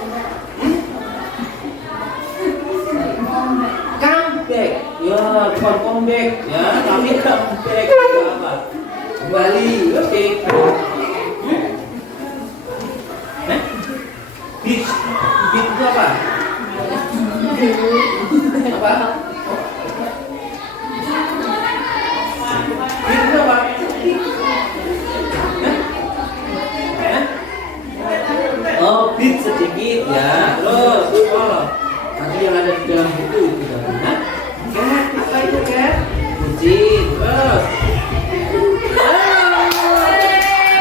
Back, ya bukan comeback, ya tapi comeback itu apa? Kembali, oke. Beach itu apa? Apa? Beach itu apa? Oh, beach sedikit ya. Terus, nanti yang ada di dalam buku tidak benar. Apa itu kan? Kucing. Terus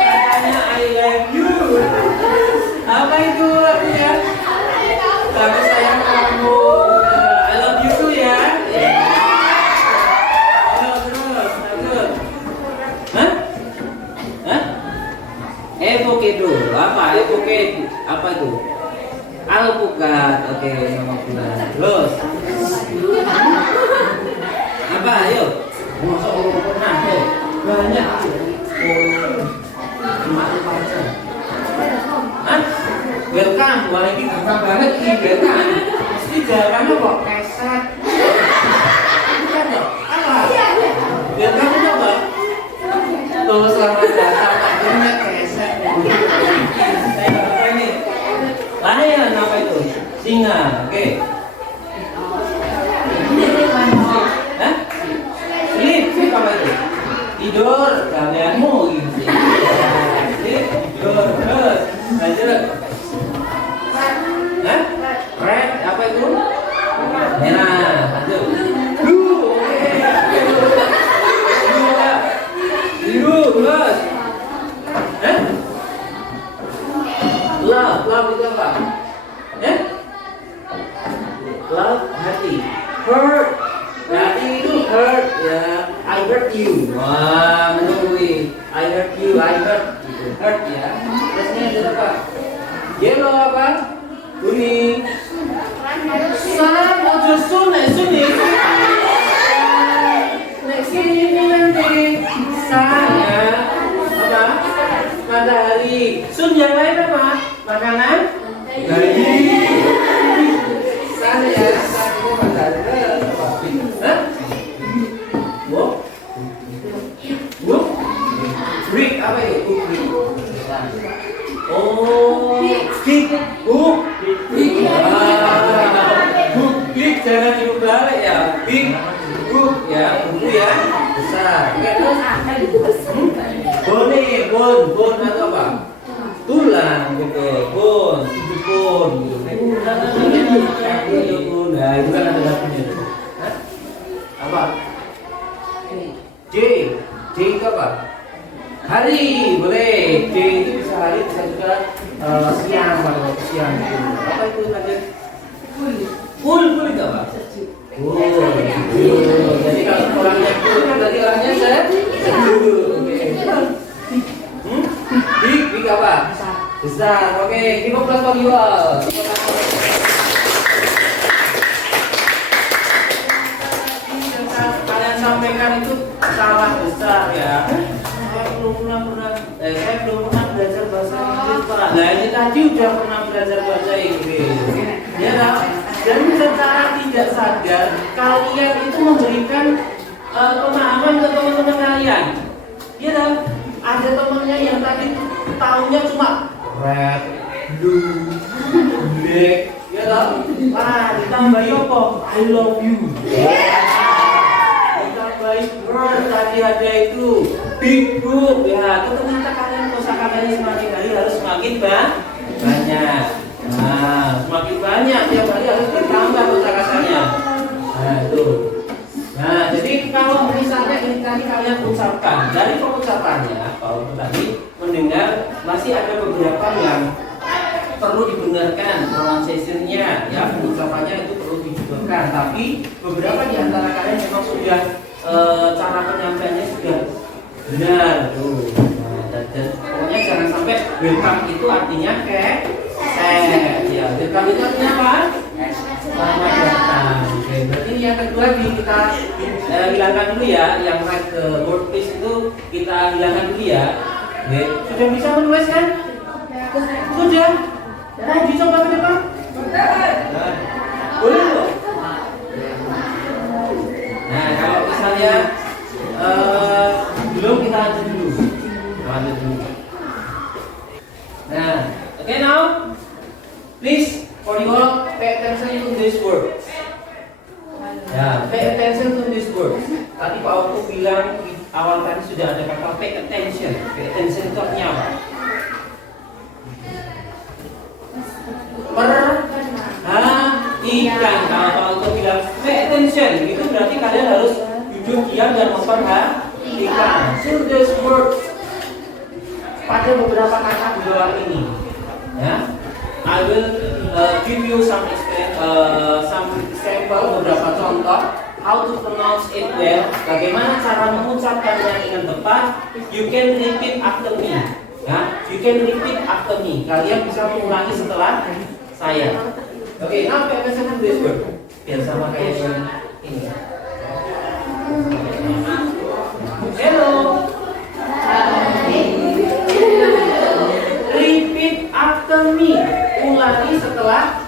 katanya I love you. Apa itu artinya? Aku sayang kamu. I love you too ya. Terus. Avocado. Apa avocado? Apa itu? Alpukat. Oke, sama Nah, terus apa? Ayo. Masuk pernah tuh. Banyak. Cuma aja. Hah? Welcome. Wah ini gampang banget ini welcome. Mesti jawabannya kok keset. Bukan ya? Apa? Welcome itu apa? Tuh selamat datang. Akhirnya keset. Saya nggak ini. Lion apa itu? Singa. Oke. Hah? Sleep apa itu? Tidur. Kalianmu gitu. Tidur. Terus. Lanjut. Hah? Red apa itu? Merah. Lanjut. Blue. Oke. Biru. Terus. Hah? Love itu apa? Love hati. Hurt. Hati itu hurt ya. I hurt you. Wah, menurut I hurt you. I hurt. Hurt ya. Terusnya itu apa? Yellow apa? Kuning. Sun. Ojo sun. Sun ya. Next ini nanti. Sun ya. Apa? Matahari. Sun yang lain apa? Makanan? Gaji. Sun ya. Sun itu matahari. Hah? Walk? Walk? Brick apa itu? Oh, big. Hook. Big. Hook big jangan dibalik ya. Big. Hook ya. Buku ya. Besar. Oke terus. Bone. Bone itu apa? Tulang gitu. Bone. Itu bone. Nah itu kan ada lagunya. Apa? J itu apa? Hari boleh. J itu bisa hari, bisa juga siang pada waktu siang. Apa itu tadi? Full itu apa? Jadi kalau orangnya full berarti orangnya sejuk. Big apa? Besar. Oke, give applause for you all. Kalian sampaikan itu salah besar ya. Saya belum pernah belajar bahasa Inggris Pak. Nah ini tadi udah pernah belajar bahasa Inggris. Ya kan? Dan secara tidak sadar kalian itu memberikan pemahaman ke teman-teman kalian. Ya kan? Ada temannya yang tadi tahunya cuma red, blue, black. Ya kan? Ditambahi apa? I love you. Word tadi ada itu big book ya. Itu ternyata kalian kosakatanya semakin hari harus semakin banyak. Nah, semakin banyak tiap hari harus bertambah kosakatanya. Nah itu. Nah jadi kalau misalnya ini tadi kalian ucapkan dari pengucapannya, kalau tadi mendengar masih ada beberapa yang perlu dibenarkan pronunciation-nya ya, pengucapannya itu perlu dibenarkan. Tapi beberapa di antara kalian memang sudah cara penyampaiannya sudah benar tuh. Nah, dan pokoknya jangan sampai welcome itu artinya ya, welcome itu artinya apa? Selamat datang. Oke, berarti yang kedua kita hilangkan dulu ya, yang right ke word piece itu kita hilangkan dulu ya. Oke, sudah bisa menulis kan? Sudah. Mau dicoba ke depan? Nah, boleh loh. Nah, kalau misalnya belum kita lanjut dulu. Nah, okay now, please for you all pay attention to this word. Ya, pay attention to this word. Tadi Pak Auto bilang di awal tadi sudah ada kata pay attention. Pay attention itu artinya apa? Perhatikan. Kalau Pak Auto bilang pay attention, itu berarti kalian harus duduk diam dan memperhatikan. So this word pada beberapa kata di bawah ini, ya, I will give you some example, beberapa contoh how to pronounce it well. Bagaimana cara mengucapkannya dengan tepat? You can repeat after me. Ya, you can repeat after me. Kalian bisa mengulangi setelah saya. Oke, now pay attention to this word. Biar sama kayak yang ini. Hello. Repeat after me. Ulangi setelah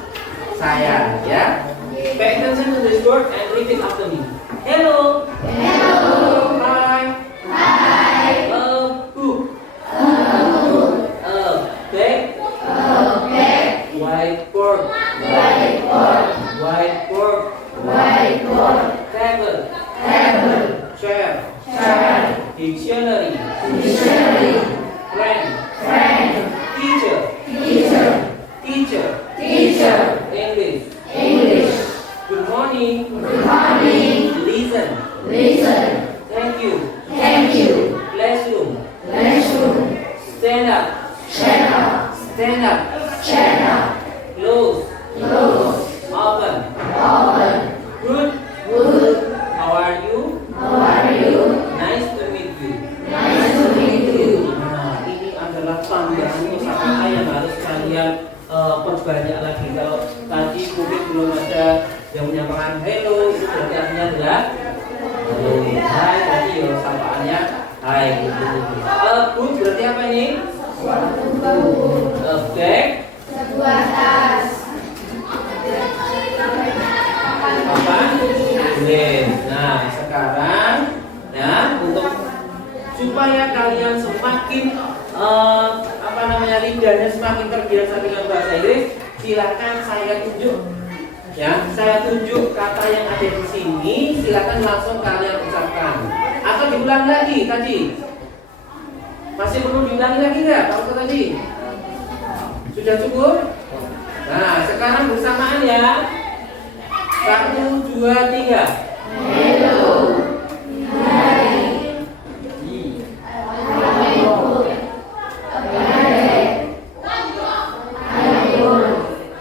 saya, ya. Pay attention to this word and repeat after me. Hello. Hello. Hi. Hi. A book. A book. A bag. A bag. Whiteboard. Whiteboard. Whiteboard. Whiteboard. Table. Table. Chair. Chair. Dictionary. Dictionary. Friend. Friend. Teacher. Teacher. Teacher. Teacher. English. English. Good morning. Good morning. Listen. Listen. Thank you. Thank you. Classroom. Classroom. Stand up. Stand up. Stand up. Stand up. Close. Close. Open. Open. Good. Good. How are you? How are you? Nice to meet you. Nice to meet you. Nah, ini adalah tambahan kosakata yang harus kalian perbanyak lagi. Kalau tadi mungkin belum ada yang menyatakan hello, itu berarti artinya adalah halo. Hai, berarti ya sapaannya hai gitu. Good berarti apa ini? Suatu bau. Bag. Sebuah tas. Apa? Nah, sekarang ya untuk supaya kalian semakin lidahnya semakin terbiasa dengan bahasa Inggris, silakan saya tunjuk. Ya, saya tunjuk kata yang ada di sini, silakan langsung kalian ucapkan. Atau diulang lagi tadi. Masih perlu diulangi lagi nggak? Kalau tadi sudah cukup? Nah, sekarang bersamaan ya. 1, 2, 3. Hello.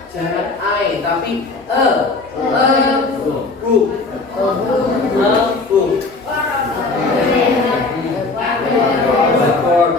Jangan I tapi book. Book. Whiteboard.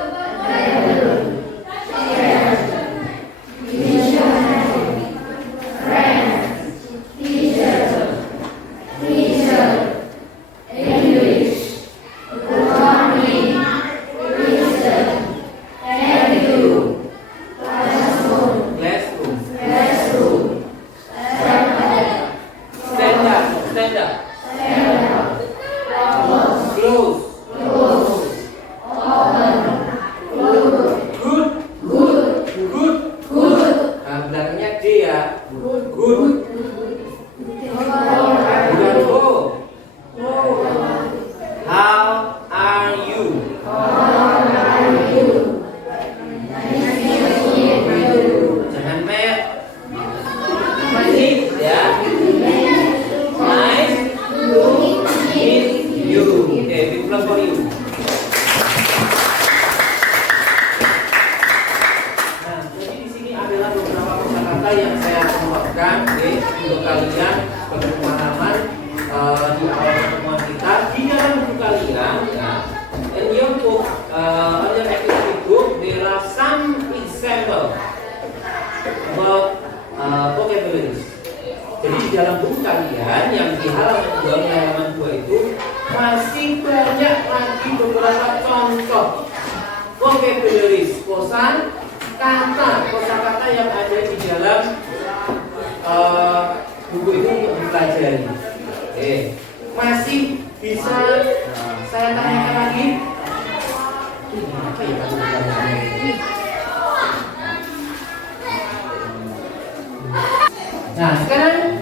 Nah, sekarang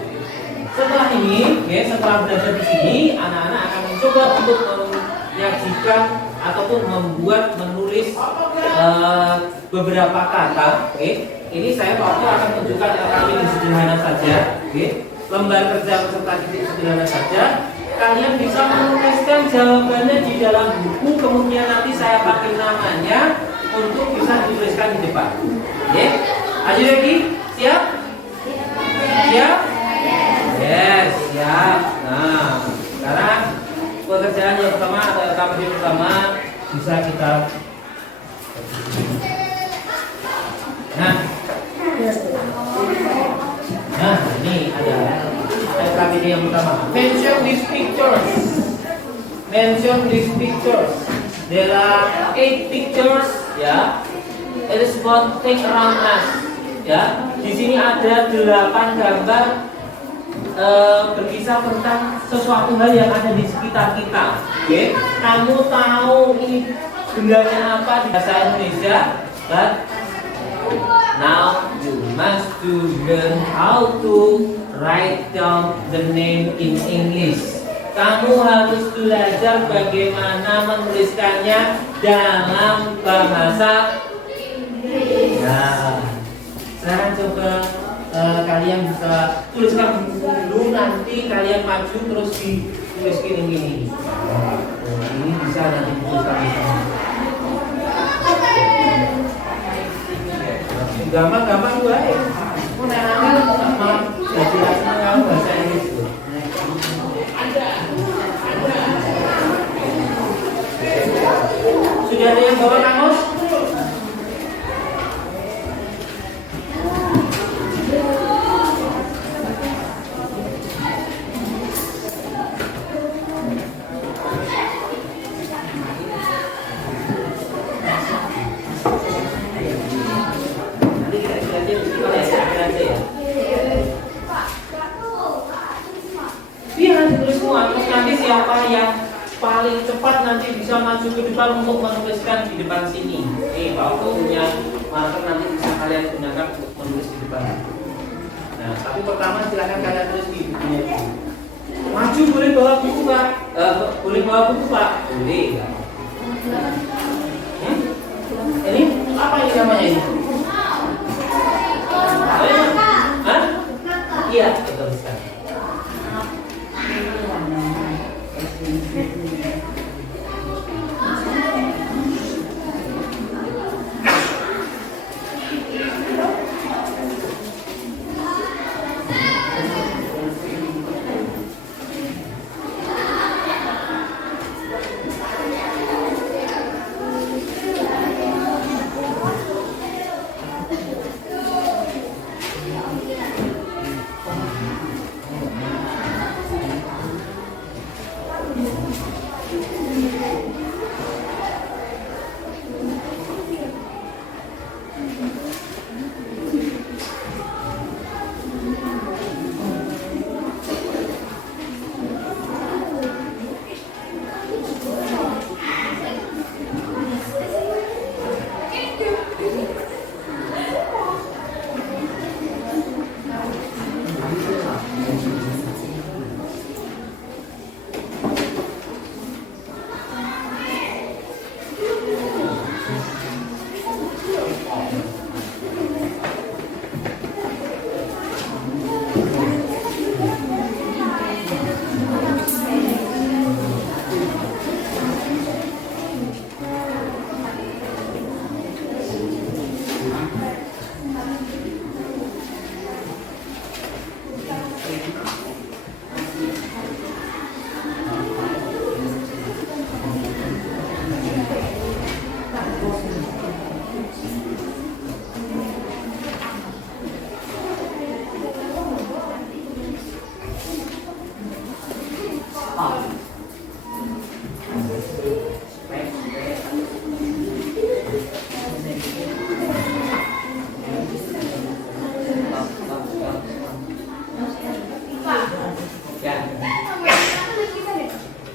setelah ini, ya, setelah belajar di sini, anak-anak akan mencoba untuk menyajikan ataupun menulis beberapa kata. Ini saya waktu akan tunjukkan kalian sederhana saja. Lembar kerja peserta didik sederhana saja. Kalian bisa menuliskan jawabannya di dalam buku, kemudian nanti saya panggil namanya untuk bisa dituliskan di depan. Are you ready? Siap? Siap? Yes, siap. Nah, sekarang pekerjaan yang pertama atau rekaman yang pertama bisa kita. Nah, Nah, ini ada SKBD yang pertama. Mention these pictures. Mention these pictures. There are 8 pictures, ya. It is what thing around us, ya. Di sini ada 8 gambar berkisah tentang sesuatu hal yang ada di sekitar kita. Oke, kamu tahu ini bendanya apa di bahasa Indonesia? But now you must to learn how to write down the name in English. Kamu harus belajar bagaimana menuliskannya dalam bahasa. Nah, sekarang coba kalian bisa tuliskan dulu, nanti kalian maju terus dituliskan ini. Ini bisa nanti dituliskan di sana. Gampang-gampang gue. Mau nanya sama jelasin kamu bahasa Inggris tuh. Sudah ada yang bawa kamus? Nanti siapa yang paling cepat nanti bisa maju ke depan untuk menuliskan di depan sini. Pak Oto punya marker, nanti bisa kalian gunakan untuk menulis di depan. Nah, tapi pertama silakan kalian tulis di bukunya dulu. Maju boleh bawa buku Pak? Boleh bawa buku Pak? Boleh. Ini apa ini namanya ini? Hah? Iya, betul sekali.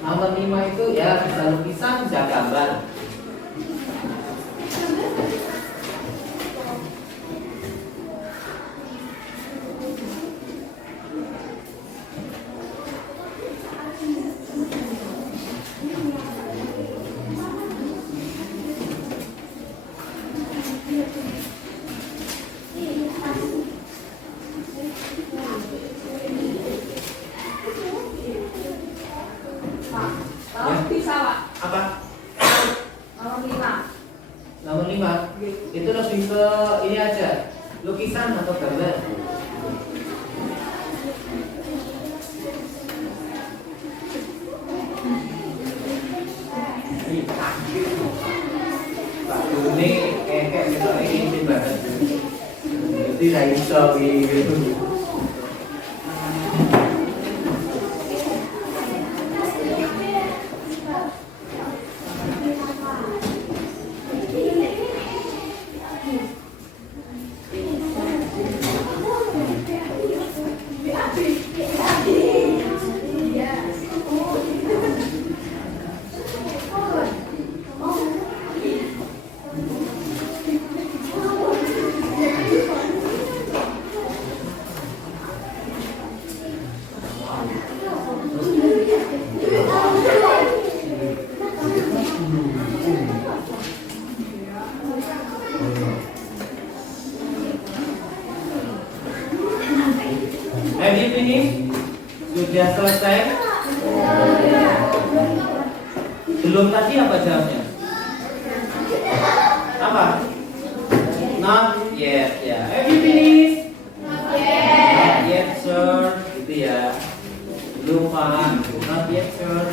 Nomor 5 itu ya bisa lukisan, bisa gambar. Apa? Nomor 5 itu lebih ke ini aja, lukisan atau gambar. Pak Duni kayak gitu ini banget. Jadi saya bisa gitu. Belum tadi apa jawabnya? Apa? Not yet ya. Have you finished? Not yet sir. Gitu ya. Belum Pak. Not yet sir.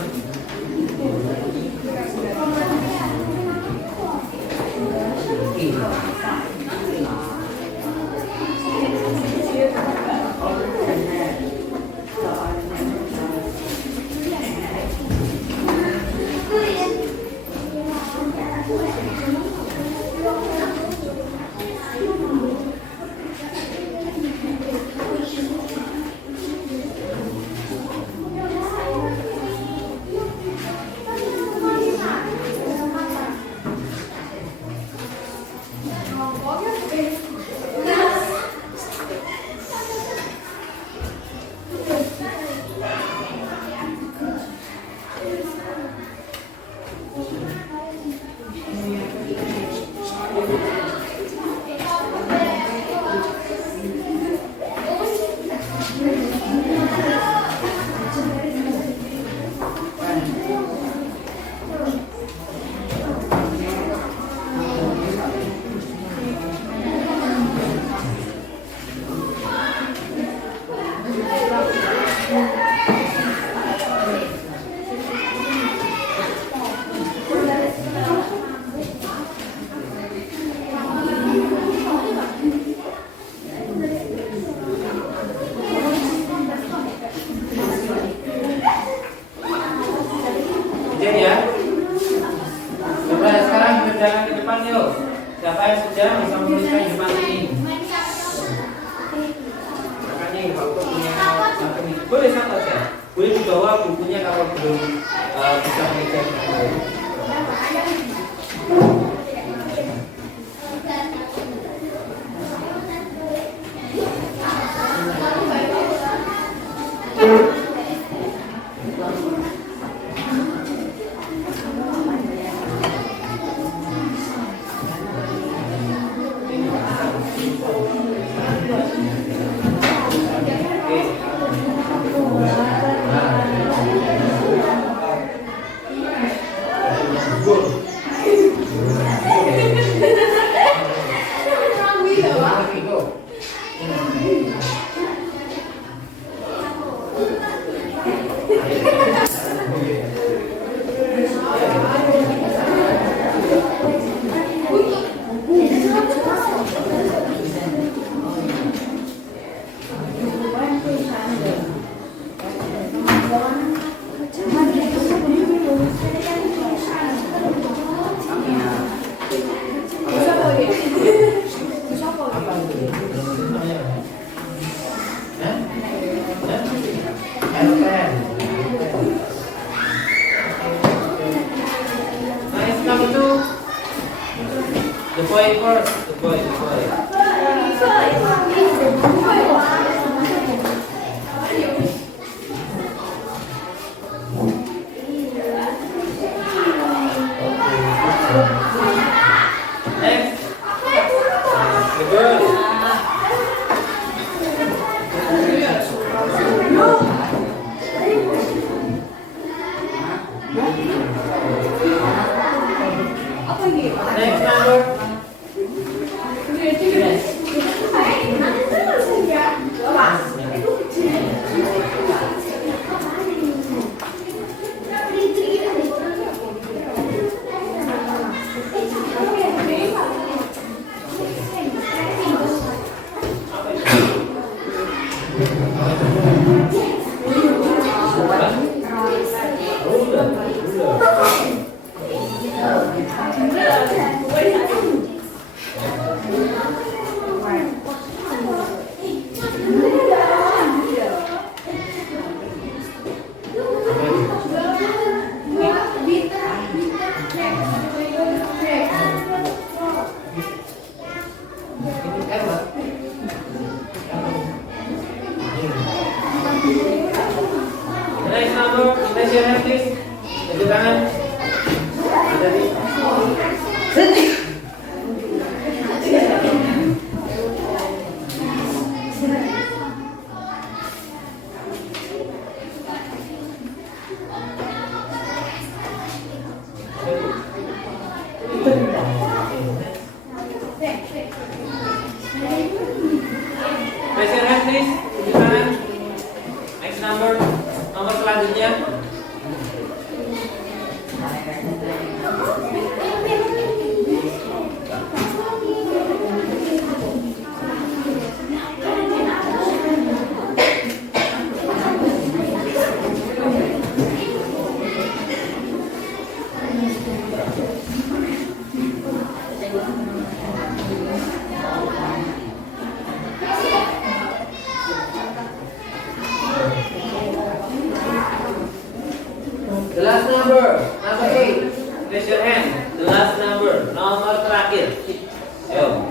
Ujian ya. Coba sekarang kerjakan ke depan yuk. Siapa yang sudah bisa menuliskan di depan ini? Makanya waktu punya satu ini boleh satu saja. Boleh dibawa bukunya kalau belum bisa mengejar. The boy first. The boy. Next. The girl. Next number. Next number, raise your hand please. Tunjuk tangan. The last number 8. Raise your hand. The last number, nomor terakhir. Ayo.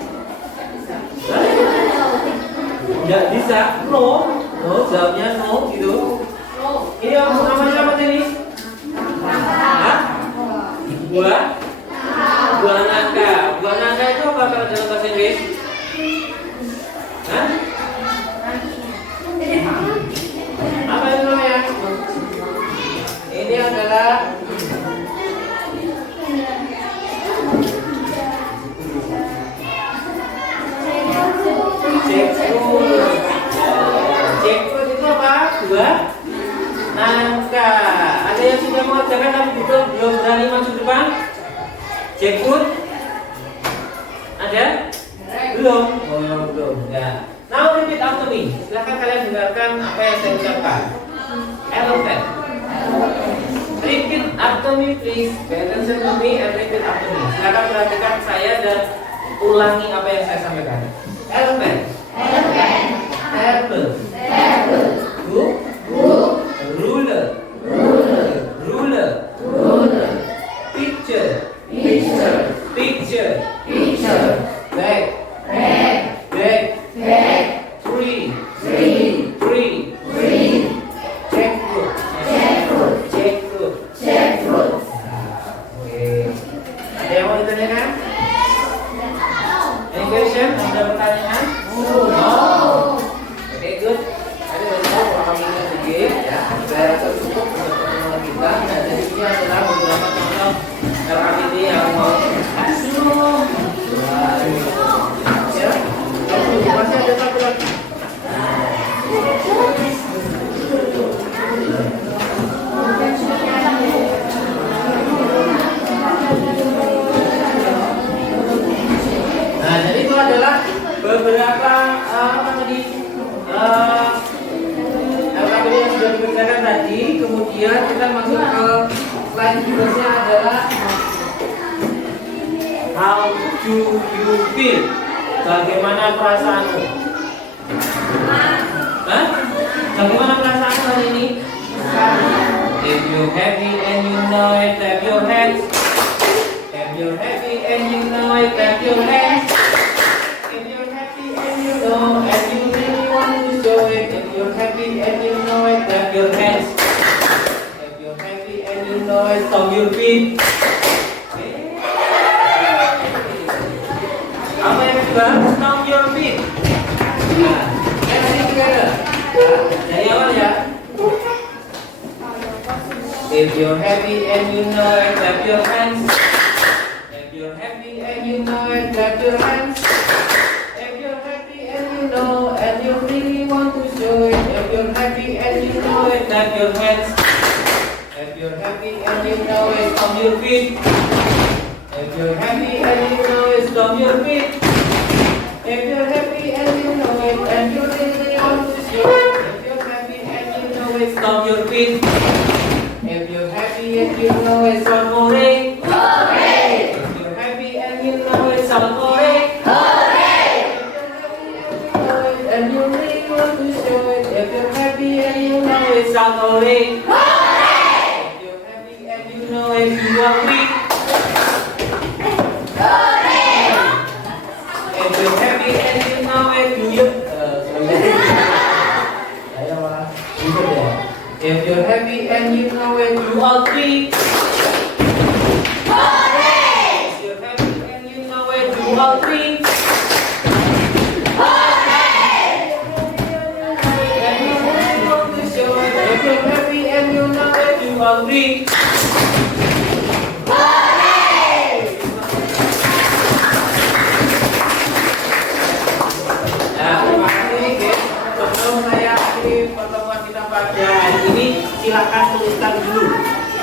Nggak bisa, no, jawabnya no gitu. Ini namanya apa tadi? Hah? Buah naga. Buah naga itu apa kalau dalam bahasa Inggris? Hah? Apa itu namanya? Ini adalah jackfruit itu apa? Buah nangka. Ada yang sudah mengerjakan tapi belum berani masuk depan? Jackfruit? Ada? Belum? Oh, belum. Ya. Now repeat after me. Silakan kalian dengarkan apa yang saya ucapkan. Elephant. Repeat after me please. Pay attention to me and repeat after me. Silakan perhatikan saya dan ulangi apa yang saya sampaikan. Elephant. Apple. Book. Ruler. Picture. Bag. Tree. Jackfruit. Oke. Ada yang mau ditanyakan? Any question? Ada pertanyaan? No. Oke, good. Ada beberapa kami sedikit ya. Saya rasa cukup untuk pertemuan kita. Dan dari sini adalah beberapa contoh RAPD yang mau ya. Masih ada satu lagi. Nah, jadi itu adalah beberapa apa tadi LKPD yang sudah dikerjakan tadi. Kemudian kita masuk ke slide berikutnya adalah how do you feel? Bagaimana perasaanmu? Hah? Bagaimana perasaanmu hari ini? If you're happy and you know it, clap your hands. If you're happy and you know it, clap your hands. If you're happy and you know and you really want to show it. If you're happy and you know it, clap your hands. If you're happy and you know it, stomp your feet. Apa yang kedua? Stomp your feet. Nah, let's together. Dari awal ya. If you're happy and you know it, clap your hands. If you're happy and you know it, clap your hands. If you're happy and you know and you really want to show it. If you're happy and you know it, clap your hands. If you're happy and you know it, stomp your feet. If you're happy and you know it, stomp your feet. If you're happy and you know it and you really want to show it. If you're happy and you know it, stomp your feet. If you're happy and you know it, shout hooray! Hooray! If you're happy and you know it, shout hooray! Hooray! If you're happy and you know it and you really want to show it. If you're happy and you know it, shout hooray! Hooray! If you're happy and you know it, you are free. Hooray! If you're happy and you know it, you If you're happy and you know it, you all free. Hooray! If you're happy and you know it, you all free. Hooray! If you're happy and you know it, you all free. Sebelum saya akhiri pertemuan kita pada hari ini, silakan tuliskan dulu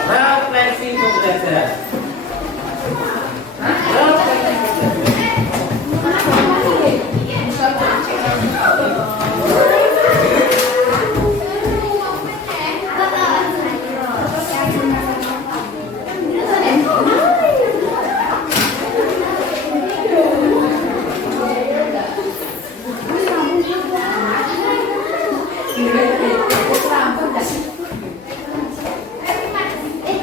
refleksi pembelajaran. Refleksi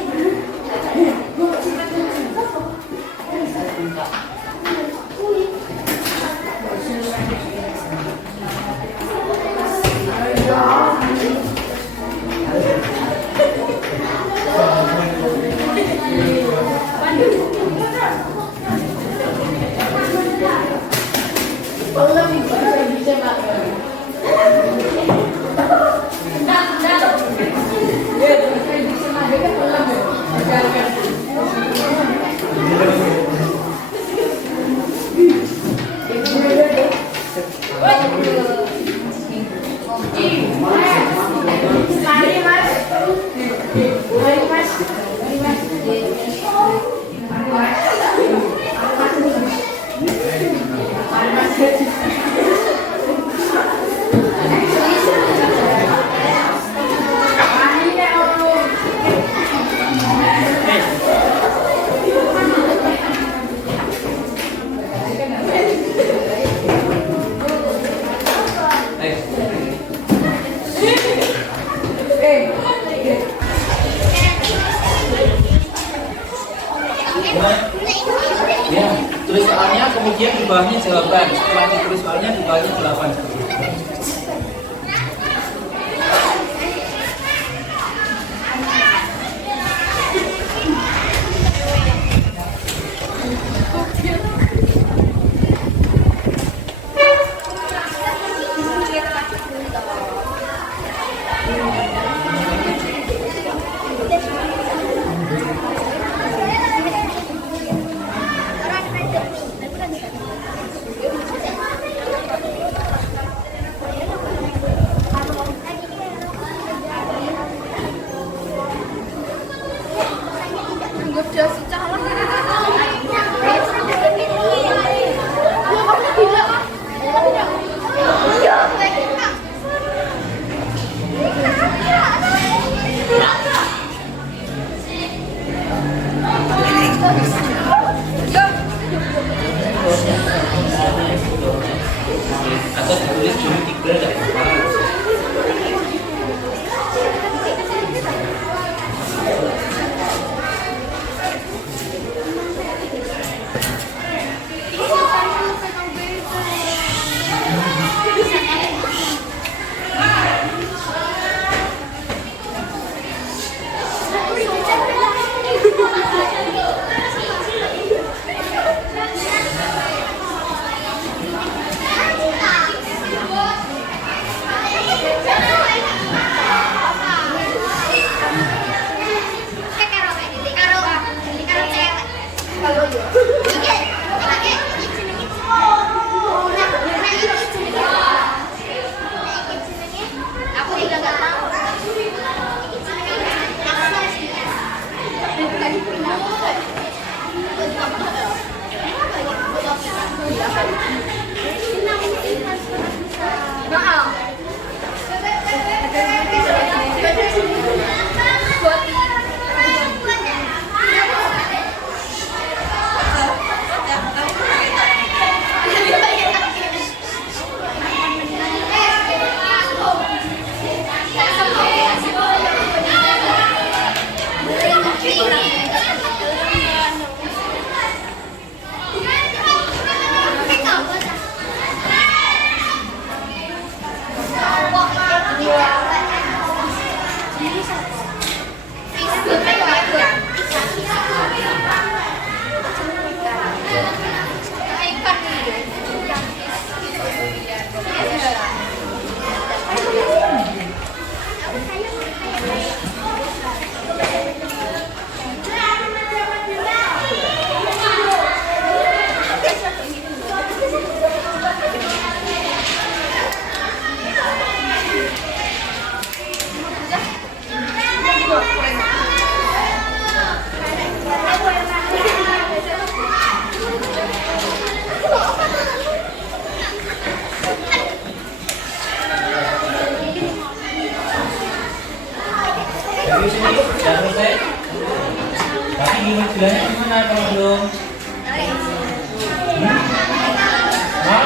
kemudian di bawahnya jawaban. Setelah ditulis soalnya di bawahnya jawaban. Atau ditulis dulu 3 nggak apa-apa. Dari sini sudah selesai. Tapi ini bilangnya gimana kalau belum? Hah?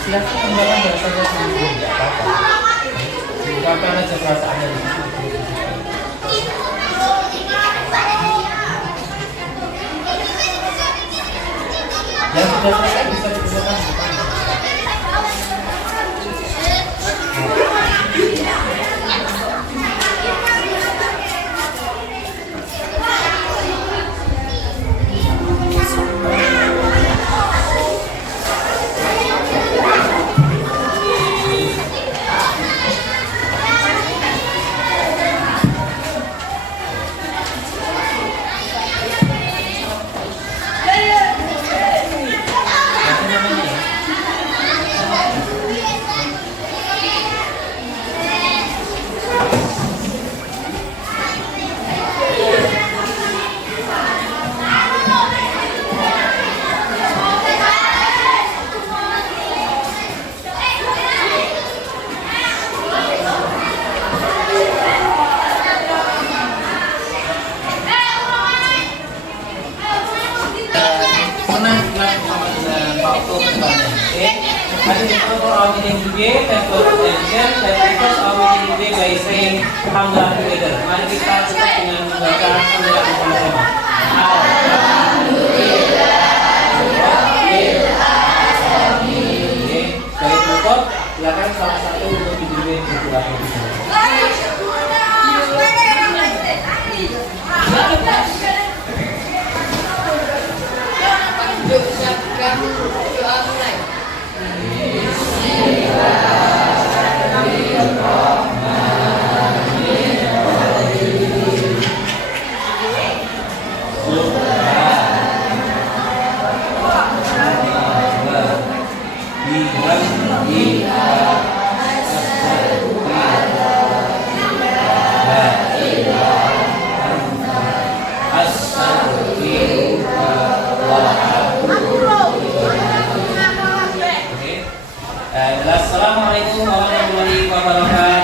Silahkan kembali bahasanya sendiri, tidak apa-apa. Ungkapkan aja perasaannya di situ. Yang sudah selesai bisa digunakan bukan? Apa namanya? I think it's all for our meeting today. Thanks for your attention. Let's close our meeting today by saying Alhamdulillah together. Mari kita tutup dengan membaca Alhamdulillah bersama-sama. Oke, dari tutup, silakan salah satu untuk diberi berdoa. Yuk, siapkan doa mulai. Assalamualaikum warahmatullahi wabarakatuh.